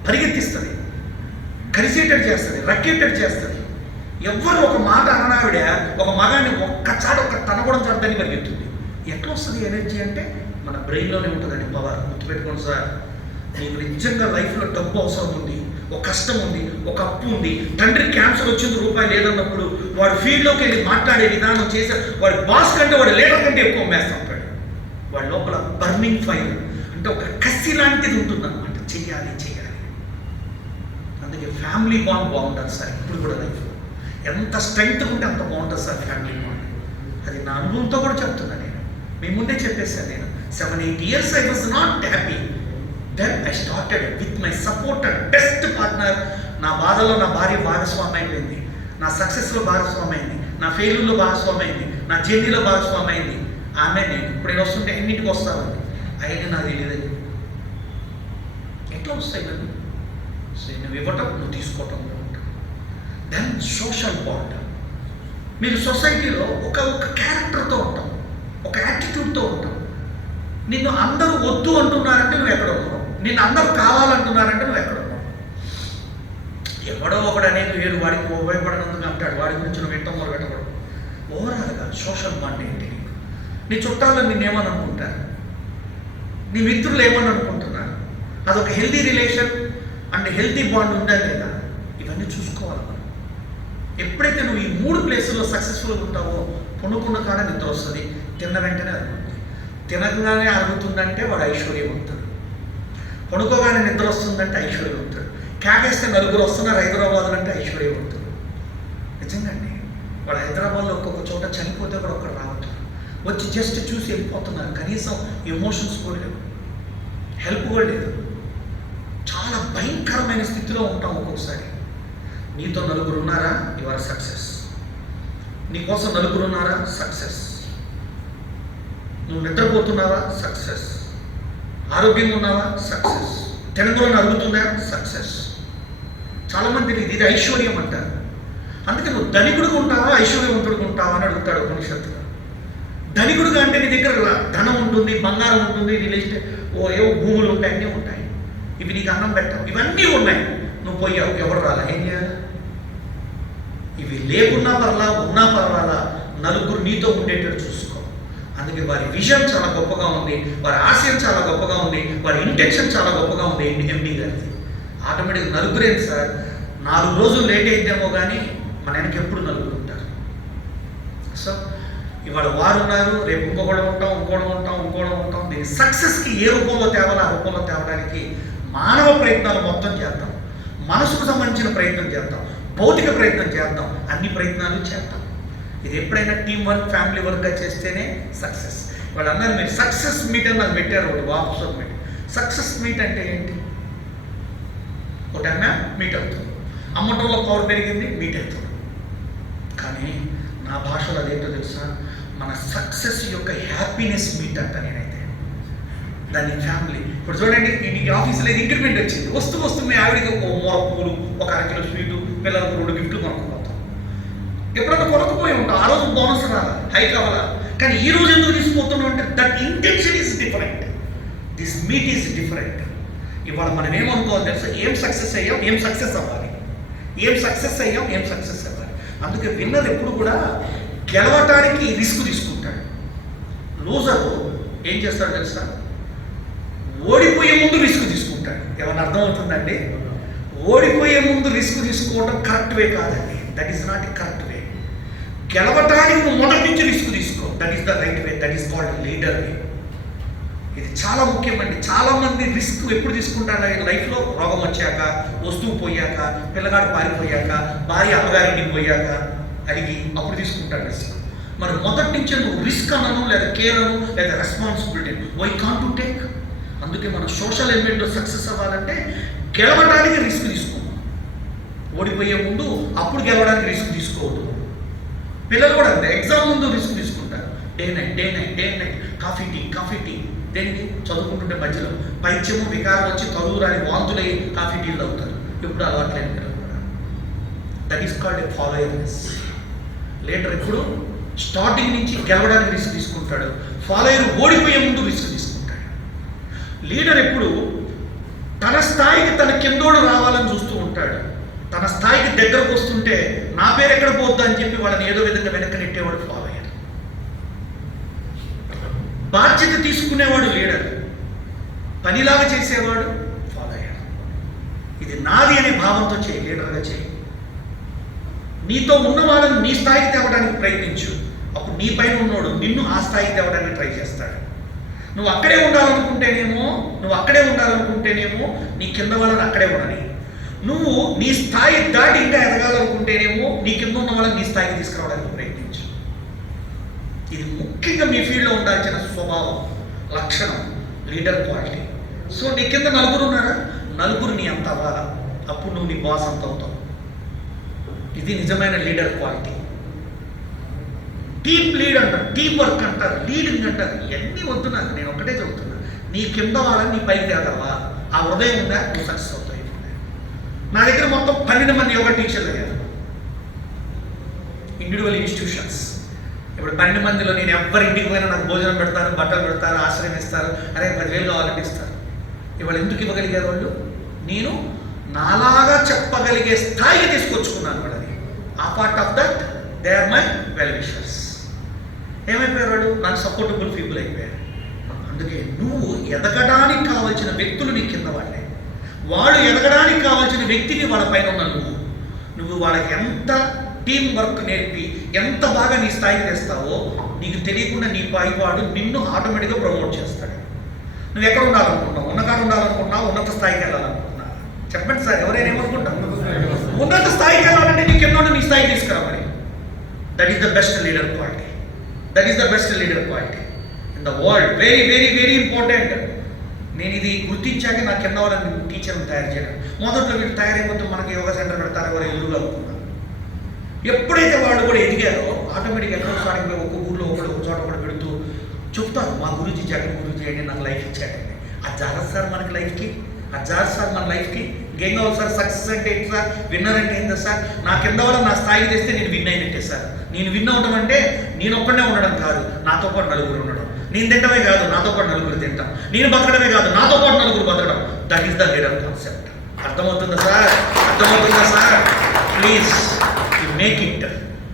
పరిగెత్తిస్తుంది, కరిసేటట్టు చేస్తుంది, రక్కేటట్టు చేస్తుంది. ఎవ్వరు ఒక మాట అననావిడ ఒక మగాన్ని ఒక్కసారి ఒక్క తనగడం చడదని పరిగెత్తుంది. ఎట్లా వస్తుంది ఎనర్జీ అంటే మన బ్రెయిన్లోనే ఉంటుందండి పవర్. గుర్తుపెట్టుకోండి సార్, నీకు నిజంగా లైఫ్లో డబ్బు అవసరం ఉంది, ఒక కష్టం ఉంది, ఒక అప్పు ఉంది, తండ్రి క్యాన్సర్ వచ్చింది రూపాయి లేదన్నప్పుడు వాడు ఫీల్డ్లోకి వెళ్ళి మాట్లాడే విధానం చేసే వాడి బాస్ కంటే వాడు లీడర్ కంటే ఎక్కువ మేస్తుంటాడు. వాడి లోపల బర్నింగ్ ఫైర్ అంటే ఒక కసి లాంటిది ఉంటుంది అనమాట. చెయ్యాలి చెయ్యాలి. అందుకే ఫ్యామిలీ బాండ్ బాగుంటుంది సార్. ఇప్పుడు కూడా లైఫ్లో ఎంత స్ట్రెంగ్త్ ఉంటే అంత బాగుంటుంది సార్ ఫ్యామిలీ బాండ్. అది నా అనుభవంతో కూడా చెప్తున్నా. నేను మీ ముందే చెప్పేశాను. నేను 7-8 years I was not happy. Then I started with my supporter, best partner. నా బాధలో నా భార్య భాగస్వామి అయిపోయింది, నా సక్సెస్లో భాగస్వామి అయింది, నా ఫెయిల్యూర్లో భాగస్వామి అయింది, నా జర్నీలో భాగస్వామి అయింది. ఆమె నేను ఇప్పుడు నేను వస్తుంటే ఎన్నింటికి వస్తానండి, అవన్నీ నాకు తెలియదు. ఎట్లా వస్తాయి నన్ను? సో నువ్వు ఇవ్వటం, నువ్వు తీసుకోవటం ఉంటుంది. Then social bond. మీరు సొసైటీలో ఒక క్యారెక్టర్తో ఉంటాం, ఒక యాటిట్యూడ్తో ఉంటాం. నిన్ను అందరూ వద్దు అంటున్నారంటే నువ్వు ఎక్కడ ఉన్నావు, నిన్ను అందరూ కావాలంటున్నారంటే నువ్వు ఎక్కడ ఉన్నావు. ఎవడో ఒకడు అనేది వేరు, వాడికి ఉపయోగపడినందుకు అంటాడు, వాడి గురించి నువ్వు వింటాం మొదలు పెట్టకూడదు. ఓవరాల్గా సోషల్ బాండ్ ఏంటి? నీ చుట్టాలు నిన్నేమని అనుకుంటారు, నీ మిత్రులు ఏమని అనుకుంటున్నారు, అదొక healthy relation and healthy bond ఉందా లేదా, ఇవన్నీ చూసుకోవాలి మనం. ఎప్పుడైతే నువ్వు ఈ 3 ప్లేసుల్లో సక్సెస్ఫుల్గా ఉంటావో పొనుకున్న కాడ నిద్ర వస్తుంది, తిన్న వెంటనే అరుగుతుంది. తినగానే అరుగుతుందంటే వాడు ఐశ్వర్యవంతుడు, పడుకోగానే నిద్ర వస్తుందంటే ఐశ్వర్యవంతుడు, కేకేస్తే నలుగురు వస్తున్నారు హైదరాబాద్ అంటే ఐశ్వర్యవంతుడు. నిజంగాండి, వాడు హైదరాబాద్లో ఒక్కొక్క చోట చనిపోతే కూడా ఒక్కడు రావట్లేదు, వచ్చి జస్ట్ చూసి వెళ్ళిపోతున్నారు. కనీసం ఎమోషన్స్ కూడా లేవు, హెల్ప్ కూడా లేదు. చాలా భయంకరమైన స్థితిలో ఉంటాం ఒక్కొక్కసారి. నీతో నలుగురు ఉన్నారా, యు ఆర్ సక్సెస్. నీకోసం నలుగురు ఉన్నారా, సక్సెస్. నువ్వు నిద్రపోతున్నావా, సక్సెస్. ఆరోగ్యంగా ఉన్నావా, సక్సెస్. తినగలను అరుగుతుందా, సక్సెస్. చాలామంది ఇది ఐశ్వర్యం అంటారు. అందుకే నువ్వు ధనికుడుగా ఉంటావా, ఐశ్వర్యవంతుడుగా ఉంటావా అని అడుగుతాడు ఉపనిషత్తులు. ధనికుడుగా అంటే నీ దగ్గర ధనం ఉంటుంది, బంగారం ఉంటుంది, రియల్ ఎస్టేట్, ఏవో భూములు ఉంటాయి, అన్నీ ఉంటాయి. ఇవి నీకు అన్నం పెట్టావు, ఇవన్నీ ఉన్నాయి, నువ్వు పోయావు, ఎవరు రాలా, ఏం చేయాలి? ఇవి లేకున్నా పర్లా, ఉన్నా పర్వాలా, నలుగురు నీతో ఉండేటట్టు చూసుకో. అందుకే వారి విజన్ చాలా గొప్పగా ఉంది, వారి ఆశయం చాలా గొప్పగా ఉంది, వారి ఇంటెన్షన్ చాలా గొప్పగా ఉంది. ఎండి గారిది ఆటోమేటిక్గా నలుగురేంటి సార్, 4 రోజులు లేట్ అయితేమో కానీ మన వెనక ఎప్పుడు నలుగురు ఉంటారు. సో ఇవాళ వారు ఉన్నారు, రేపు ఇంకోడం ఉంటాం. దీని సక్సెస్కి ఏ రూపంలో తేవాలో ఆ రూపంలో తేవడానికి మానవ ప్రయత్నాలు మొత్తం చేద్దాం, మనసుకు సంబంధించిన ప్రయత్నం చేద్దాం, భౌతిక ప్రయత్నం చేద్దాం, అన్ని ప్రయత్నాలు చేద్దాం. ఇది ఎప్పుడైనా టీం వర్క్, ఫ్యామిలీ వర్క్గా చేస్తేనే సక్సెస్. వాళ్ళు అన్నారు మీరు సక్సెస్ మీట్ అని నాకు పెట్టారు ఒకటి, వాట్సాప్ మీట్. సక్సెస్ మీట్ అంటే ఏంటి? ఒక అన్నా మీట్ అవుతుంది, అమ్మటంలో పవర్ పెరిగింది, మీట్ అవుతుంది. కానీ నా భాషలో అదేంటో తెలుసా, మన సక్సెస్ యొక్క హ్యాపీనెస్ మీట్ అంట నేనైతే దాన్ని ఫ్యామిలీ. ఇప్పుడు చూడండి, నీకు ఆఫీస్లో ఇంక్రిమెంట్ వచ్చింది, వస్తూ మీ ఆవిడికి ఒక మూర పూలు, ఒక 1 కిలో స్వీటు, పిల్లలకు 2 గిఫ్ట్లు కొనుక్కోతాం. ఎప్పుడైనా కొనుక్కుపోయి ఉంటాం, ఆ రోజు బోనస్ రాలా, హైక్ అవ్వాలా. కానీ ఈ రోజు ఎందుకు తీసుకుపోతున్నాం అంటే that intention is different, this meet is different. ఇవాళ మనం ఏమనుకోవాలి తెలుసా, ఏం సక్సెస్ అయ్యాం, ఏం సక్సెస్ అవ్వాలి, ఏం సక్సెస్ అయ్యాం, ఏం సక్సెస్ అవ్వాలి. అందుకే విన్నర్ ఎప్పుడు కూడా గెలవటానికి రిస్క్ తీసుకుంటాడు. లూజర్ ఏం చేస్తాడు తెలుసా, ఓడిపోయే ముందు రిస్క్ తీసుకుంటాడు. ఏమన్నా అర్థమవుతుందండి? ఓడిపోయే ముందు రిస్క్ తీసుకోవడం కరెక్ట్ వే కాదండి, that is not a correct way. గెలవటానికి నువ్వు మొదటి నుంచి రిస్క్ తీసుకో, that is the right way, that is called leader way. ఇది చాలా ముఖ్యమండి. చాలామంది రిస్క్ ఎప్పుడు తీసుకుంటారు లైఫ్లో, రోగం వచ్చాక, వస్తువు పోయాక, పిల్లగాడు పారిపోయాక, భార్య అమ్మగారికి పోయాక అడిగి అప్పుడు తీసుకుంటాడు రిస్క్. మరి మొదటి నుంచే నువ్వు రిస్క్ అనను, లేదా కేర్ అను, లేదా responsibility, why can't to take. అందుకే మన సోషల్ ఎలిమెంట్లో సక్సెస్ అవ్వాలంటే గెలవడానికి రిస్క్ తీసుకోము. ఓడిపోయే ముందు అప్పుడు గెలవడానికి రిస్క్ తీసుకోవద్దు. పిల్లలు కూడా అంతే, ఎగ్జామ్ ముందు రిస్క్ తీసుకుంటారు. Day night coffee tea. దేనికి? చదువుకుంటుంటే మధ్యలో పైత్యము వికారం వచ్చి తరువు రాని వాంతులై కాఫీ టీలు అవుతారు. ఎప్పుడు అలవాట్లేదు పిల్లలు కూడా. That is called a followerness. Leader ఎప్పుడు స్టార్టింగ్ నుంచి గెలవడానికి రిస్క్ తీసుకుంటాడు, ఫాలోయర్ ఓడిపోయే ముందు రిస్క్ తీసుకుంటాడు. లీడర్ ఎప్పుడు తన స్థాయికి తన కిందోడు రావాలని చూస్తూ ఉంటాడు. తన స్థాయికి దగ్గరకు వస్తుంటే నా పేరు ఎక్కడ పోద్దా అని చెప్పి వాళ్ళని ఏదో విధంగా వెనక్కి నెట్టేవాడు ఫాలో అయ్యాడు. బాధ్యత తీసుకునేవాడు లీడర్, పనిలాగా చేసేవాడు ఫాలో అయ్యాడు. ఇది నాది అనే భావంతో చేయి, లీడర్గా చేయి. నీతో ఉన్న వాళ్ళని నీ స్థాయికి తేవడానికి ప్రయత్నించు. అప్పుడు నీ పైన ఉన్నోడు నిన్ను ఆ స్థాయికి తేవడానికి ట్రై చేస్తాడు. నువ్వు అక్కడే ఉండాలనుకుంటేనేమో నీ కింద వాళ్ళని అక్కడే ఉండని. నువ్వు నీ స్థాయి దాటి ఇంకా ఎదగాలనుకుంటేనేమో నీ కింద ఉన్న వాళ్ళని నీ స్థాయికి తీసుకురావడానికి ప్రయత్నించు. ఇది ముఖ్యంగా మీ ఫీల్డ్లో ఉండాల్సిన స్వభావం, లక్షణం, లీడర్ క్వాలిటీ. సో నీ కింద నలుగురు ఉన్నారా, నలుగురు నీ అంత అవ్వాలా, అప్పుడు నువ్వు నీ బాస్ అంత అవుతావు. ఇది నిజమైన లీడర్ క్వాలిటీ. టీమ్ లీడ్ అంటారు, టీం వర్క్ అంటారు, లీడింగ్ అంటారు. ఇవన్నీ వద్దు నాకు. నేను ఒకటే చెబుతున్నా, నీ కింద వాళ్ళని నీ పైకి తేగలవా, ఆ హృదయం ఉందా, నువ్వు సక్సెస్ అవుతాయి. నా దగ్గర మొత్తం 12 మంది యోగా టీచర్లు అయ్యారు, ఇండివిజువల్ ఇన్స్టిట్యూషన్స్. ఇప్పుడు 12 మందిలో నేను ఎవరి ఇంటికి పోయినా నాకు భోజనం పెడతారు, బట్టలు పెడతారు, ఆశ్రయం ఇస్తారు. అరే 10,000 కావాలంటే ఇస్తారు. ఇవాళ ఎందుకు ఇవ్వగలిగారు వాళ్ళు? నేను నాలాగా చెప్పగలిగే స్థాయికి తీసుకొచ్చుకున్నాను వాళ్ళని. ఆ part of that they are my well wishers. ఏమైపోయారు వాళ్ళు? నాకు సపోర్టబుల్ పీపుల్ అయిపోయారు. అందుకే నువ్వు ఎదగడానికి కావాల్సిన వ్యక్తులు నీ కింద వాళ్ళే. వాడు ఎదగడానికి కావాల్సిన వ్యక్తిని వాళ్ళ పైన ఉన్న నువ్వు వాళ్ళకి ఎంత టీం వర్క్ నేర్పి ఎంత బాగా నీ స్థాయికి తెస్తావో నీకు తెలియకుండా నీ పైవాడు నిన్ను ఆటోమేటిక్గా ప్రమోట్ చేస్తాడు. నువ్వు ఎక్కడ ఉండాలనుకుంటున్నావు? ఉన్నకాడ ఉండాలనుకుంటున్నావు, ఉన్నత స్థాయికి వెళ్ళాలనుకుంటున్నావు? చెప్పండి సార్, ఎవరైనా ఏమనుకుంటావు? ఉన్నత స్థాయికి వెళ్ళాలంటే నీ కింద నీ స్థాయికి తీసుకురావాలి. That is the best leader quality. That is the best leader quality in the world. Very very very important. నేను ఇది గుర్తించాక నా కింద వాళ్ళని టీచర్ని తయారు చేయడం. మొదట్లో వీళ్ళు తయారైపోతే మనకి యోగా సెంటర్ పెడతారు, ఎవరు ఎదురుగా అనుకున్నాను. ఎప్పుడైతే వాళ్ళు కూడా ఎదిగారో ఆటోమేటిక్గా ఎక్కడో స్టార్టింగ్ పోయి ఒక్క ఊళ్ళో ఒక చోట కూడా పెడుతూ చెప్తారు, మా గురించి జగన్ గురించి ఏంటి, నాకు లైఫ్ ఇచ్చాడండి. అది జాగ్రత్త సార్ మనకి లైఫ్కి, అది జాగ్రత్త సార్ మన లైఫ్కి. ఇంకేం కావాలి సార్? సక్సెస్ అంటే ఏంటి సార్? విన్నర్ అంటే ఏంటి సార్? నా కింద వాళ్ళని నా స్థాయికి తెస్తే నేను విన్ అయినట్టే సార్. నేను విన్ అవడం అంటే నేను ఒక్కడే ఉండడం కాదు, నాతో పాటు నలుగురు ఉండడం. నేను తింటమే కాదు, నాతో పాటు నలుగురు తింటాం. నేను బతకడమే కాదు, నాతో పాటు నలుగురు బతకడం. That is the leader concept. అర్థమవుతుందా సార్? అర్థమవుతుందా sir? Please you make it.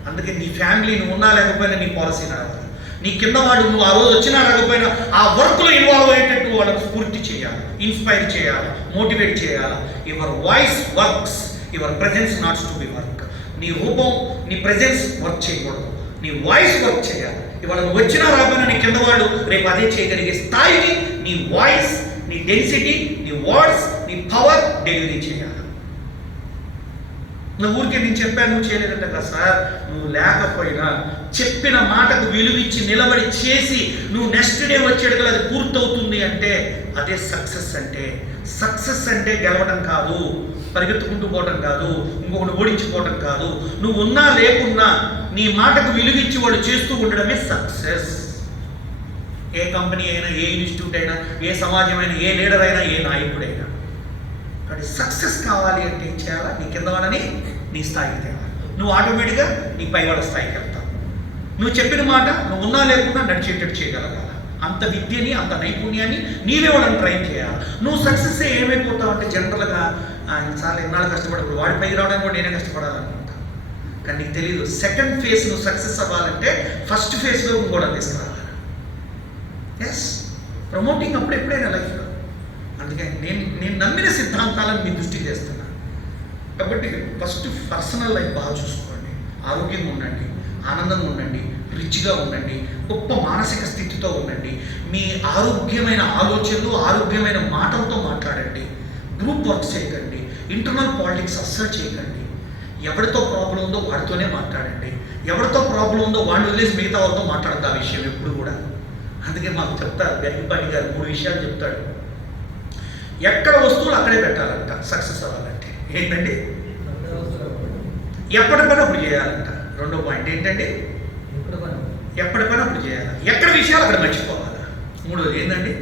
అందుకే నీ ఫ్యామిలీ నువ్వు ఉన్నా లేకపోయినా నీ పాలసీ నడవాలి. నీ కింద వాడు నువ్వు ఆ రోజు వచ్చినా రాకపోయినా ఆ వర్క్లో ఇన్వాల్వ్ అయ్యేటట్టు వాళ్ళకు స్ఫూర్తి చేయాలి, ఇన్స్పైర్ చేయాలి, మోటివేట్ చేయాలి. Your voice works, your presence knots to be work. నీ రూపం, నీ ప్రెజెన్స్ వర్క్ చేయకూడదు, నీ వాయిస్ వర్క్ చేయాలి. ఇవాళ నువ్వు వచ్చినా రాకపోయినా నీ కింద వాడు రేపు అదే చేయగలిగే స్థాయిని నీ వాయిస్, నీ డెన్సిటీ, నీ వర్డ్స్, నీ పవర్ డెలివరీ చేయాలి. నువ్వు ఊరికే నేను చెప్పాను నువ్వు చేయలేదంట కదా సార్. నువ్వు లేకపోయినా చెప్పిన మాటకు విలువిచ్చి నిలబడి చేసి నువ్వు నెక్స్ట్ డే వచ్చేటప్పుడు అది పూర్తవుతుంది అంటే అదే సక్సెస్. అంటే సక్సెస్ అంటే గెలవడం కాదు, పరిగెత్తుకుంటూ పోవడం కాదు, ఇంకొకటి ఓడించుకోవడం కాదు. నువ్వు ఉన్నా లేకున్నా నీ మాటకు విలువిచ్చి వాడు చేస్తూ ఉండడమే సక్సెస్. ఏ కంపెనీ అయినా, ఏ ఇన్స్టిట్యూట్ అయినా, ఏ సమాజం అయినా, ఏ లీడర్ అయినా, ఏ నాయకుడైనా. కాబట్టి సక్సెస్ కావాలి అంటే ఏం చేయాలా? నీ కింద వాళ్ళని నీ స్థాయికి తేవాలి. నువ్వు ఆటోమేటిక్గా నీ పై వాళ్ళ స్థాయికి వెళ్తావు. నువ్వు చెప్పిన మాట నువ్వు ఉన్నా లేకుండా నడిచేటట్టు చేయగలగాలి. అంత విద్యని, అంత నైపుణ్యాన్ని నీవే వాళ్ళని ట్రైన్ చేయాలి. నువ్వు సక్సెస్ ఏమైపోతావు అంటే జనరల్గా చాలా ఎన్నాళ్ళు కష్టపడకూడదు, వాడి పైకి రావడానికి కూడా నేనే కష్టపడాలనుకుంటా. కానీ నీకు తెలియదు, సెకండ్ ఫేజ్ నువ్వు సక్సెస్ అవ్వాలంటే ఫస్ట్ ఫేజ్లో కూడా తీసుకురావాలి. ఎస్, ప్రమోటింగ్ అప్పుడు ఎప్పుడైనా లైఫ్లో. అందుకే నేను నమ్మిన సిద్ధాంతాలను మీ దృష్టికి తెస్తున్నా. కాబట్టి ఫస్ట్ పర్సనల్ లైఫ్ బాగా చూసుకోండి, ఆరోగ్యంగా ఉండండి, ఆనందంగా ఉండండి, రిచ్గా ఉండండి, గొప్ప మానసిక స్థితితో ఉండండి. మీ ఆరోగ్యమైన ఆలోచనలు, ఆరోగ్యమైన మాటలతో మాట్లాడండి. గ్రూప్ వర్క్ చేయకండి, ఇంటర్నల్ పాలిటిక్స్ అస్సలు చేయకండి. ఎవరితో ప్రాబ్లం ఉందో వాడితోనే మాట్లాడండి. ఎవరితో ప్రాబ్లం ఉందో వాడిని వదిలేసి మిగతా వాళ్ళతో మాట్లాడద్దు ఆ విషయం ఎప్పుడు కూడా. అందుకే మాకు చెప్తారు గరికపాటి గారు 3 విషయాలు చెప్తాడు. ఎక్కడ వస్తువులు అక్కడే పెట్టాలంట సక్సెస్ అవ్వాలంటే. ఏంటండి? ఎప్పటి పని అప్పుడు చేయాలంట. రెండో పాయింట్ ఏంటండి? ఎప్పటి పని అప్పుడు చేయాలి. ఎక్కడ విషయాలు అక్కడ మర్చిపోవాలి. మూడోది ఏంటండి?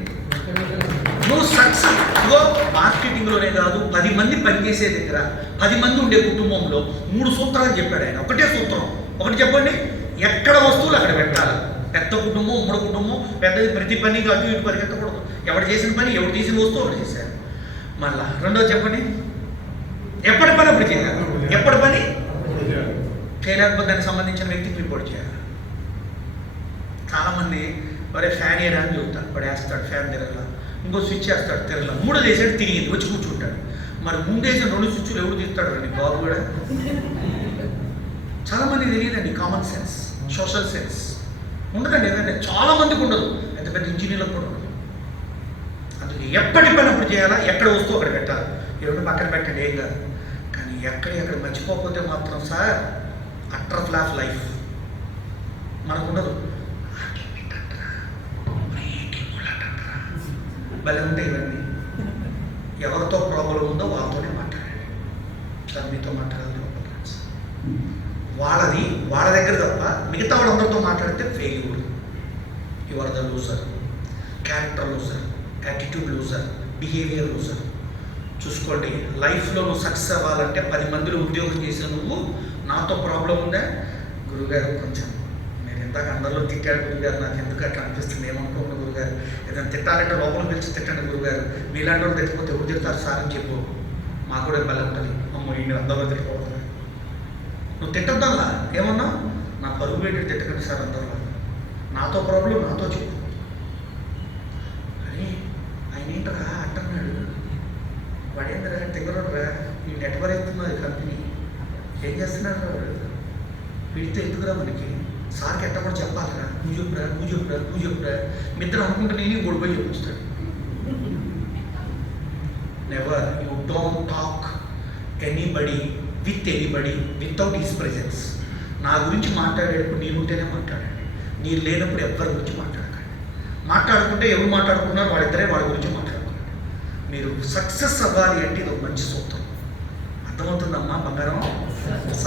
నువ్వు సక్సెస్ ఇగో మార్కెటింగ్లోనే కాదు, 10 మంది పనిచేసే దగ్గర, 10 మంది ఉండే కుటుంబంలో 3 సూత్రాలు చెప్పాడు ఆయన. ఒకటే సూత్రం, ఒకటి చెప్పండి. ఎక్కడ వస్తువులు అక్కడ పెట్టాలి. పెద్ద కుటుంబం, ఉమ్మడి కుటుంబం, పెద్దది ప్రతి పనికి అటు ఇటు పరిగెత్తకూడదు. ఎవడు చేసిన పని, ఎవడు తీసిన వస్తువు ఒకటి చేశారు. మళ్ళా రెండోది చెప్పండి. ఎప్పటి పని అప్పుడు చేయాలి. ఎప్పటి పని చేయలేకపోతే దానికి సంబంధించిన వ్యక్తికి రిపోర్ట్ చేయాలి. చాలామంది వారే ఫ్యాన్ వేయడా అని చెబుతాడు, వాడు వేస్తాడు ఫ్యాన్ తిరగల, ఇంకో స్విచ్ వేస్తాడు తిరగల, మూడో వేసాడు తిరిగింది వచ్చి కూర్చుంటాడు. మరి ముందేసిన 2 స్విచ్లు ఎవరు తీస్తాడు అండి? బాబు కూడా. చాలామంది తెలియదండి కామన్ సెన్స్, సోషల్ సెన్స్ ఉండదండి. ఏదంటే చాలా మందికి ఉండదు, ఎంత పెద్ద ఇంజనీర్లకు కూడా ఉండదు. అందుకే ఎప్పటి పని అప్పుడు చేయాలా, ఎక్కడ వస్తువు అక్కడ పెట్టాలి. ఈ 2 పక్కన పెట్టండి ఏం కాదు. కానీ ఎక్కడ మర్చిపోకపోతే మాత్రం సార్ అట్టర్ ఫ్లాఫ్ లైఫ్ మనకు ఉండదు. భలే ఉంటాయి ఇవన్నీ. ఎవరితో ప్రాబ్లం ఉందో వాళ్ళతోనే మాట్లాడండి. సార్ మీతో మాట్లాడాలి వాళ్ళ దగ్గర తప్ప మిగతా వాళ్ళందరితో మాట్లాడితే failure. You are the loser. Character loser, attitude loser, behaviour loser. చూసుకోండి, లైఫ్లో నువ్వు సక్సెస్ అవ్వాలంటే 10 మందిలో ఉద్యోగం చేసే నువ్వు నాతో ప్రాబ్లం ఉందా గురుగారు, కొంచెం నేను ఇందాక అందరిలో తిట్టాడు గురుగారు, నాకు ఎందుకు అట్లా అనిపిస్తుంది, ఏమనుకోండి గురుగారు, ఏదైనా తిట్టాలంటే లోపల పిలిచి తిట్టండి గురుగారు, మీలాంటి వాళ్ళు తిట్టకపోతే ఎవరు తిడతారు సార్ అని చెప్పు. మాకు కూడా బలం ఉంటుంది. అమ్మో ఈ అందరిలో తిట్టుకోవద్దు, నువ్వు తిట్టద్దల్లా ఏమన్నా నా పరుగు పెట్టి తిట్టకండి సార్ అందరిలో, నాతో ప్రాబ్లం నాతో చెప్పు. అని ఆయన ఏంటరా అంటున్నాడు, వాడేంద్రా తిగ్గరరా, ఈ నెట్వర్క్ ఎత్తున్నది కంపెనీ, ఏం చేస్తున్నాడు వాడు, వీడితో ఎందుకురా మనకి, సార్కి ఎట్ట కూడా చెప్పాలిరా, నువ్వు చెప్పురా మీ ఇద్దరు అనుకుంటే నేను గొడవపోయి చెప్తాడు. Never you don't talk anybody with anybody without his presence. నా గురించి మాట్లాడేటప్పుడు నేనుంటేనే మాట్లాడండి, మీరు లేనప్పుడు ఎవరి గురించి మాట్లాడకండి. మాట్లాడుకుంటే ఎవరు మాట్లాడుకున్నారు వాళ్ళిద్దరే వాళ్ళ గురించి మాట్లాడుకోండి. మీరు సక్సెస్ అవ్వాలి అంటే ఇది ఒక మంచి సూత్రం. అర్థమవుతుందమ్మా బంగారం?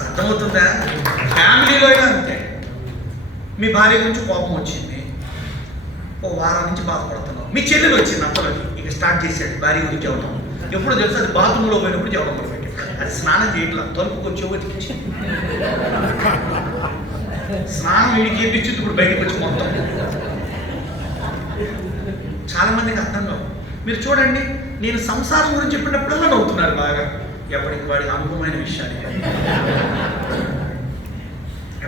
అర్థమవుతుందా? ఫ్యామిలీలో అయినా అంతే. మీ భార్య గురించి కోపం వచ్చింది, ఓ వారం నుంచి బాధపడుతున్నావు, మీ చెల్లెలు వచ్చింది అంతలోకి ఇక స్టార్ట్ చేశాడు భార్య గురించి చెప్పడం. ఎప్పుడు తెలుసు, అది బాత్రూంలో పోయినప్పుడు చెప్పడం మొదలుపెట్టి, అది స్నానం చేయట్లా, తలుపుకి వచ్చి వెతికించి స్నానం వీడికి చేపించింది, ఇప్పుడు బయటకు వచ్చి మొత్తం. చాలా మందికి అర్థం కాదు. మీరు చూడండి, నేను సంసారం గురించి చెప్పినప్పుడల్లా నవ్వుతున్నారు బాగా, ఎప్పటికి వాడికి అనుభవమైన విషయాలు,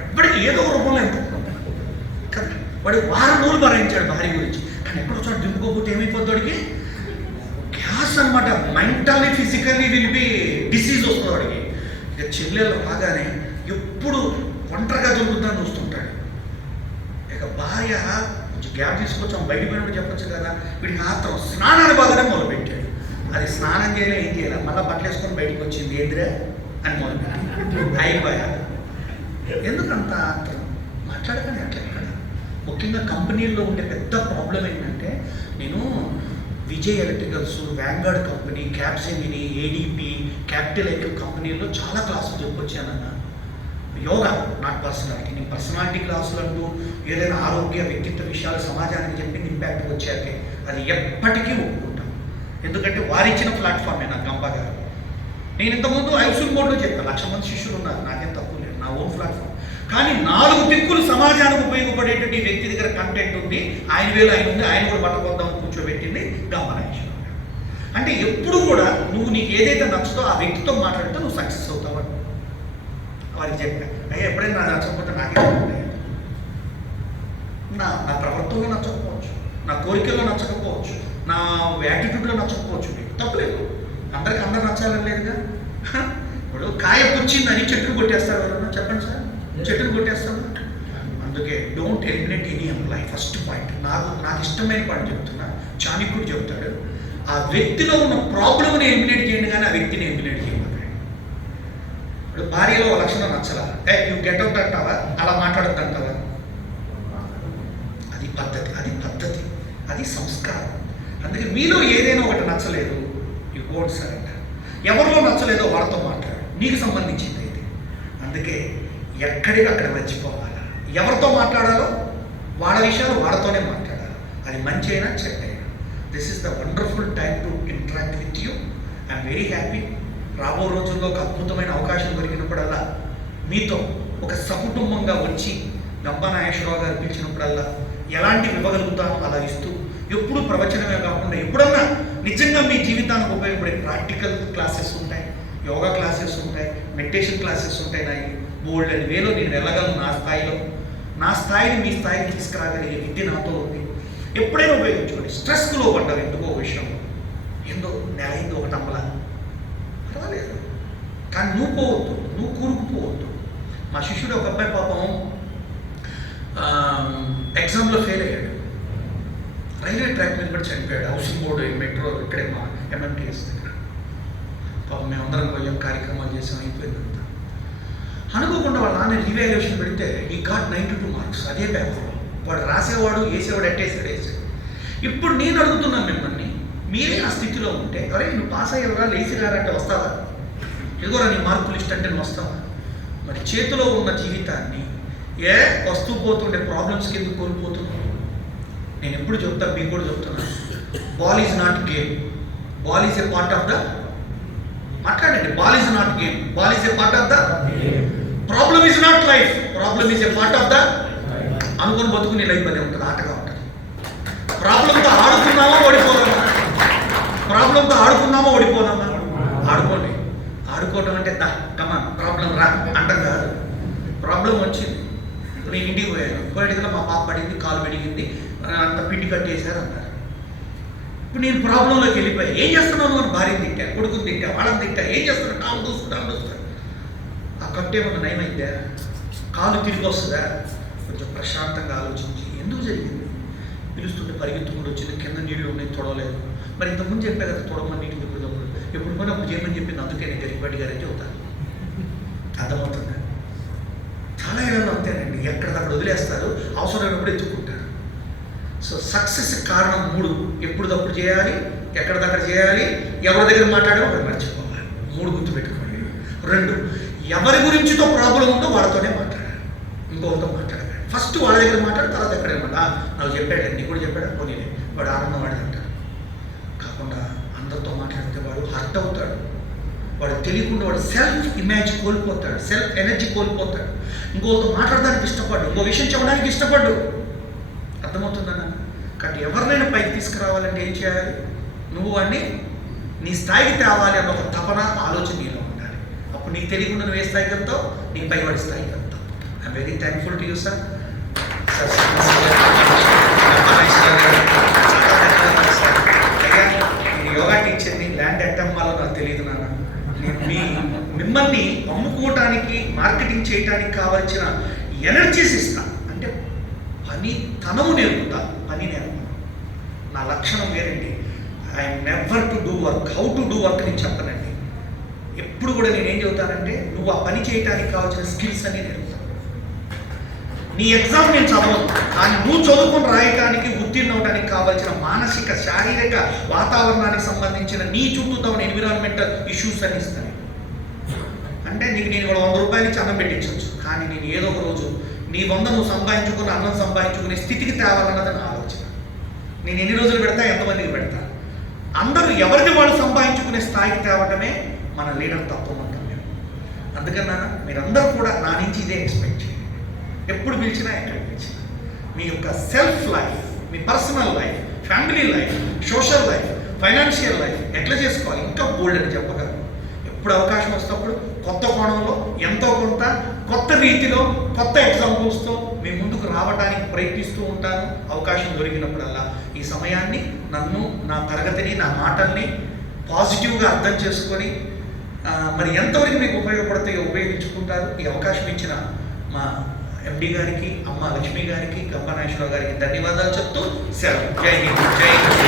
ఎప్పటికీ ఏదో ఒక రూపంలో ఎంచుకుంటున్నాడు కదా. వాడు వారం రోజులు భరించాడు భార్య గురించి, కానీ ఎక్కడో చోట దింపుకోకపోతే ఏమైపోద్ది వాడికి గ్యాస్ అనమాట, mentally physically will be disease వస్తుంది వాడికి. ఇక చెల్లెలు రాగానే ఎప్పుడు ఒంటరిగా దొరుకుతుందని చూస్తుంటాడు. ఇక భార్య కొంచెం గ్యాప్ తీసుకొచ్చాం బయటికి పోయినప్పుడు చెప్పచ్చు కదా, వీడికి మాత్రం స్నానాన్ని బాగానే మొదలుపెట్టాడు. అది స్నానం చేయలే ఏం చేయాలి, మళ్ళీ బట్టలు వేసుకొని బయటకు వచ్చింది ఏంటిరా అని మొదలుపెట్టాడు. అయిపోయా ఎందుకంత అంతరం మాట్లాడకని అట్లా. ఇక్కడ ముఖ్యంగా కంపెనీల్లో ఉండే పెద్ద ప్రాబ్లం ఏంటంటే, నేను Vijay electricals, vanguard company, Capgemini, ADP, capital IQ కంపెనీల్లో చాలా క్లాసులు చెప్పొచ్చానన్న. Yoga not personality. నేను పర్సనాలిటీ క్లాసులు అంటూ ఏదైనా ఆరోగ్య వ్యక్తిత్వ విషయాలు సమాజానికి చెప్పి ఇంపాక్ట్ వచ్చాకే అది ఎప్పటికీ ఒప్పుకుంటాను. ఎందుకంటే వారిచ్చిన ప్లాట్ఫామే నాకు గంపా గారు. నేను ఇంతకుముందు ఐసూల్ బోర్డులో చెప్పాను, 1,00,000 మంది శిష్యులు ఉన్నారు, నాకేం తక్కువ లేదు, నా ఓన్ ప్లాట్ఫామ్. కానీ 4 దిక్కులు సమాజానికి ఉపయోగపడేటువంటి వ్యక్తి దగ్గర కంటెంట్ ఉంది, ఆయన వేలు ఆయన ఉంది, ఆయన కూడా పట్టకొద్దామని కూర్చోబెట్టింది గమనాయేశ్వర. అంటే ఎప్పుడు కూడా నువ్వు నీకు ఏదైతే నచ్చుతో ఆ వ్యక్తితో మాట్లాడితే నువ్వు సక్సెస్ అవుతావని వారికి చెప్పా. అయ్యా ఎప్పుడైనా నాకు నచ్చకపోతే నాకే నా ప్రవర్తనలో నచ్చకపోవచ్చు, నా కోరికల్లో నచ్చకపోవచ్చు, నా యాటిట్యూడ్లో నచ్చకపోవచ్చు, తప్పలేదు. అందరికి అందరు నచ్చాలని లేదుగా. ఇప్పుడు కాయ పుచ్చిందని చెట్టును కొట్టేస్తారు ఎవరన్నా, చెప్పండి సార్, చెట్టును కొట్టేస్తాను. అందుకే don't eliminate any employee. First point, నాకు ఇష్టమైన పాయింట్ చెప్తున్నా, చాణక్యుడు చెప్తాడు, ఆ వ్యక్తిలో ఉన్న ప్రాబ్లమ్ని ఎలిమినేట్ చేయండి కానీ ఆ వ్యక్తిని ఎలిమినేట్ చేయండి. ఇప్పుడు భార్యలో ఒక లక్షణం నచ్చలా, నువ్వు గెటౌట్ అంటావా, అలా మాట్లాడద్దు అంటావా, అది పద్ధతి, అది సంస్కారం. అందుకే మీలో ఏదైనా ఒకటి నచ్చలేదు, యూ గోట్ సరెండర్. ఎవరిలో నచ్చలేదో వాడితో మాట్లాడు, నీకు సంబంధించింది అయితే. అందుకే ఎక్కడికి అక్కడ మర్చిపోవాలి. ఎవరితో మాట్లాడాలో వాళ్ళ విషయాలు వాడితోనే మాట్లాడాలి, అది మంచి అయినా చెడ్డ అయినా. This is the wonderful time to interact with you. I'm very happy. రాబో రోజుల్లో ఒక అద్భుతమైన అవకాశం దొరికినప్పుడల్లా మీతో ఒక సకుటుంబంగా వచ్చి గంపా నాగేశ్వరరావు గారు పిలిచినప్పుడల్లా ఎలాంటి ఇవ్వగలుగుతానో అలా ఇస్తూ, ఎప్పుడు ప్రవచనమే కాకుండా ఎప్పుడన్నా నిజంగా మీ జీవితానికి ఉపయోగపడే ప్రాక్టికల్ క్లాసెస్ ఉంటాయి. యోగా క్లాసెస్ ఉంటాయి, మెడిటేషన్ క్లాసెస్ ఉంటాయి. నా బోల్డ్ అని వేలో నేను వెళ్ళగలను నా స్థాయిలో. నా స్థాయిని మీ స్థాయికి తీసుకురాగలిగే విద్య నాతో ఉంది. ఎప్పుడైనా ఉపయోగించుకోండి. స్ట్రెస్కు లోపడ్డారు ఎందుకో విషయంలో, ఏందో నెల అయింది ఒకటి అమ్మలా, పర్వాలేదు, కానీ నువ్వు పోవద్దు, నువ్వు కూరుకుపోవద్దు. మా శిష్యుడు ఒక అబ్బాయి పాపం ఎగ్జామ్లో ఫెయిల్ అయ్యాడు. రైల్వే ట్రాక్ మీద కూడా చనిపోయాడు. హౌసింగ్ బోర్డు మెట్రో ఇక్కడే మా ఎంఎంటీఎస్ దగ్గర. పాపం మేమందరం పోయాం, కార్యక్రమాలు చేసాం, అయిపోయిందంతా. అనుకోకుండా వాళ్ళ నాన్న రీవాల్యుయేషన్ పెడితే ఈ గాట్ 92 మార్క్స్ అదే పేపర్లో. వాడు రాసేవాడు, వేసేవాడు, వేసాడు. ఇప్పుడు నేను అడుగుతున్నాను మిమ్మల్ని, మీరే ఆ స్థితిలో ఉంటే, అరే నువ్వు పాస్ అయ్యేవరా, లేచిరారా అంటే వస్తావా? ఎదుగురా నీ మార్కులు లిస్ట్ అంటే నువ్వు వస్తావా? మరి చేతిలో ఉన్న జీవితాన్ని వస్తూ పోతుండే ప్రాబ్లమ్స్ కింద కోల్పోతున్నావు. నేను ఎప్పుడు చెప్తాను, మీకు కూడా చెప్తున్నాను, ball is not game, ball is a part of the, మాట్లాడండి, ball is not game, ball is a part of the, problem is not life, problem is a part of the. అనుకుని బతుకుని లైఫ్ అనే ఉంటుంది, ఆటగా ఉంటుంది. ప్రాబ్లంతో ఆడుకున్నామా ఓడిపోదామా? ప్రాబ్లంతో ఆడుకున్నామా ఓడిపోదామా? ఆడుకోండి. ఆడుకోవడం అంటే కమా ప్రాబ్లం రా అంటాం కాదు. ప్రాబ్లం వచ్చింది, నేను ఇంటికి పోయాను, మా పాప పడింది, కాలు పెడిగింది, అంత పిండి కట్టేశారు అన్నారు. ఇప్పుడు నేను ప్రాబ్లంలోకి వెళ్ళిపోయా. ఏం చేస్తున్నాను అని భార్యను తిట్టా, కొడుకుని తిట్టా, వాళ్ళని తిట్టా. ఏం చేస్తున్నాను? టామ్ చూస్తా. ఆ కట్టేమన్నా నయమైందా? కాలు తిరిగి వస్తుందా? కొంచెం ప్రశాంతంగా ఆలోచించి ఎందుకు జరిగింది. పిలుస్తుంటే పరిగెత్తుకుంటూ వచ్చింది, కింద నీళ్లు ఉన్నాయి, తొడవలేదు. మరి ఇంతకుముందు చెప్పా కదా తొడమని నీటికి ఎప్పుడు పోయినా అప్పుడు చేయమని చెప్పింది, అందుకే నేను గరికపాటి గారని చెబుతాను. అర్థమవుతుందా? చాలా ఏళ్ళు అంతేనండి, ఎక్కడికక్కడ వదిలేస్తారు, అవసరమైనప్పుడు ఎత్తుకుంటారు. సో సక్సెస్ కారణం 3: ఎప్పుడుదప్పుడు చేయాలి, ఎక్కడిదక్కడ చేయాలి, ఎవరి దగ్గర మాట్లాడాలో ఒకటి మర్చిపోవాలి. 3 గుర్తుపెట్టుకోండి. 2, ఎవరి గురించితో ప్రాబ్లం ఉందో వాళ్ళతోనే మాట్లాడాలి, ఇంకొకరితో మాట్లాడాలి. ఫస్ట్ వాళ్ళ దగ్గర మాట్లాడి, తర్వాత ఎక్కడేమన్నా నాకు చెప్పాడు, నీకు కూడా చెప్పాడు, పోనీ వాడు ఆనందం వాడిది అంటారు. కాకుండా అందరితో మాట్లాడితే వాడు హర్ట్ అవుతాడు, వాడు తెలియకుండా వాడు సెల్ఫ్ ఇమేజ్ కోల్పోతాడు, సెల్ఫ్ ఎనర్జీ కోల్పోతాడు. ఇంకొకరితో మాట్లాడడానికి ఇష్టపడ్డు, ఇంకో విషయం చెప్పడానికి ఇష్టపడ్డు. అర్థమవుతుందన్న? కాబట్టి ఎవరినైనా పైకి తీసుకురావాలంటే ఏం చేయాలి? నువ్వు వాడిని నీ స్థాయికి తేవాలి అన్న ఒక తపన, ఆలోచన నీలో ఉండాలి. అప్పుడు నీకు తెలియకుండా నువ్వు ఏ స్థాయికి వెళ్తావు, నీ పైవాడి స్థాయికి వెళ్తావు. I'm very thankful to you sir. నేను యోగా టీచర్ని, ల్యాండ్ ఎట్టమ్మాలో నాకు తెలియదు నాన్న. నేను మిమ్మల్ని అమ్ముకోవటానికి, మార్కెటింగ్ చేయడానికి కావాల్సిన ఎనర్జీస్ ఇస్తాను. అంటే పనితనము నేర్పుతా, పని నేర్పుతాను. నా లక్షణం వేరండి. I'm never to do work, how to do work నేను చెప్పనండి. ఎప్పుడు కూడా నేనేం చెబుతానంటే, నువ్వు ఆ పని చేయడానికి కావాల్సిన స్కిల్స్ అన్ని నేర్పుతాను. నీ ఎగ్జామ్ నేను చదవను, కానీ నువ్వు చదువుకుని రాయటానికి, ఉత్తీర్ణ అవడానికి కావాల్సిన మానసిక, శారీరక వాతావరణానికి సంబంధించిన నీ చుట్టూతో ఉన్న ఎన్విరాన్మెంటల్ ఇష్యూస్ అని ఇస్తాను. అంటే నీకు నేను కూడా 100 రూపాయలు ఇచ్చి అన్నం పెట్టించవచ్చు, కానీ నేను ఏదో ఒక రోజు నీ 100 నువ్వు సంపాదించుకుని, అన్నం సంపాదించుకునే స్థితికి తేవాలన్నది నా ఆలోచన. నేను ఎన్ని రోజులు పెడతా, ఎంతమందికి పెడతా? అందరూ ఎవరిని వాళ్ళు సంపాదించుకునే స్థాయికి తేవటమే మన లీడర్ తత్వం అంటాం మేము. అందుకన్నా మీరందరూ కూడా నా నుంచి ఇదే ఎక్స్పెక్ట్ చేయండి. ఎప్పుడు పిలిచినా, ఎక్కడ పిలిచినా మీ యొక్క సెల్ఫ్ లైఫ్, మీ personal life, family life, social life, financial life ఎట్లా చేసుకోవాలి ఇంకా బోల్డ్ అని చెప్పగలను. ఎప్పుడు అవకాశం వస్తేప్పుడు కొత్త కోణంలో, ఎంతో కొంత కొత్త రీతిలో, కొత్త ఎగ్జాంపుల్స్తో మీ ముందుకు రావడానికి ప్రయత్నిస్తూ ఉంటాను. అవకాశం దొరికినప్పుడల్లా ఈ సమయాన్ని, నన్ను, నా తరగతిని, నా మాటల్ని పాజిటివ్గా అర్థం చేసుకొని మరి ఎంతవరకు మీకు ఉపయోగపడతాయో ఉపయోగించుకుంటారు. ఈ అవకాశం ఇచ్చిన మా ఎండి గారికి, అమ్మ లక్ష్మి గారికి, గంప నాగేశ్వరరావు గారికి ధన్యవాదాలు చెప్తూ సెలవు. జై హింద్, జై హింద్.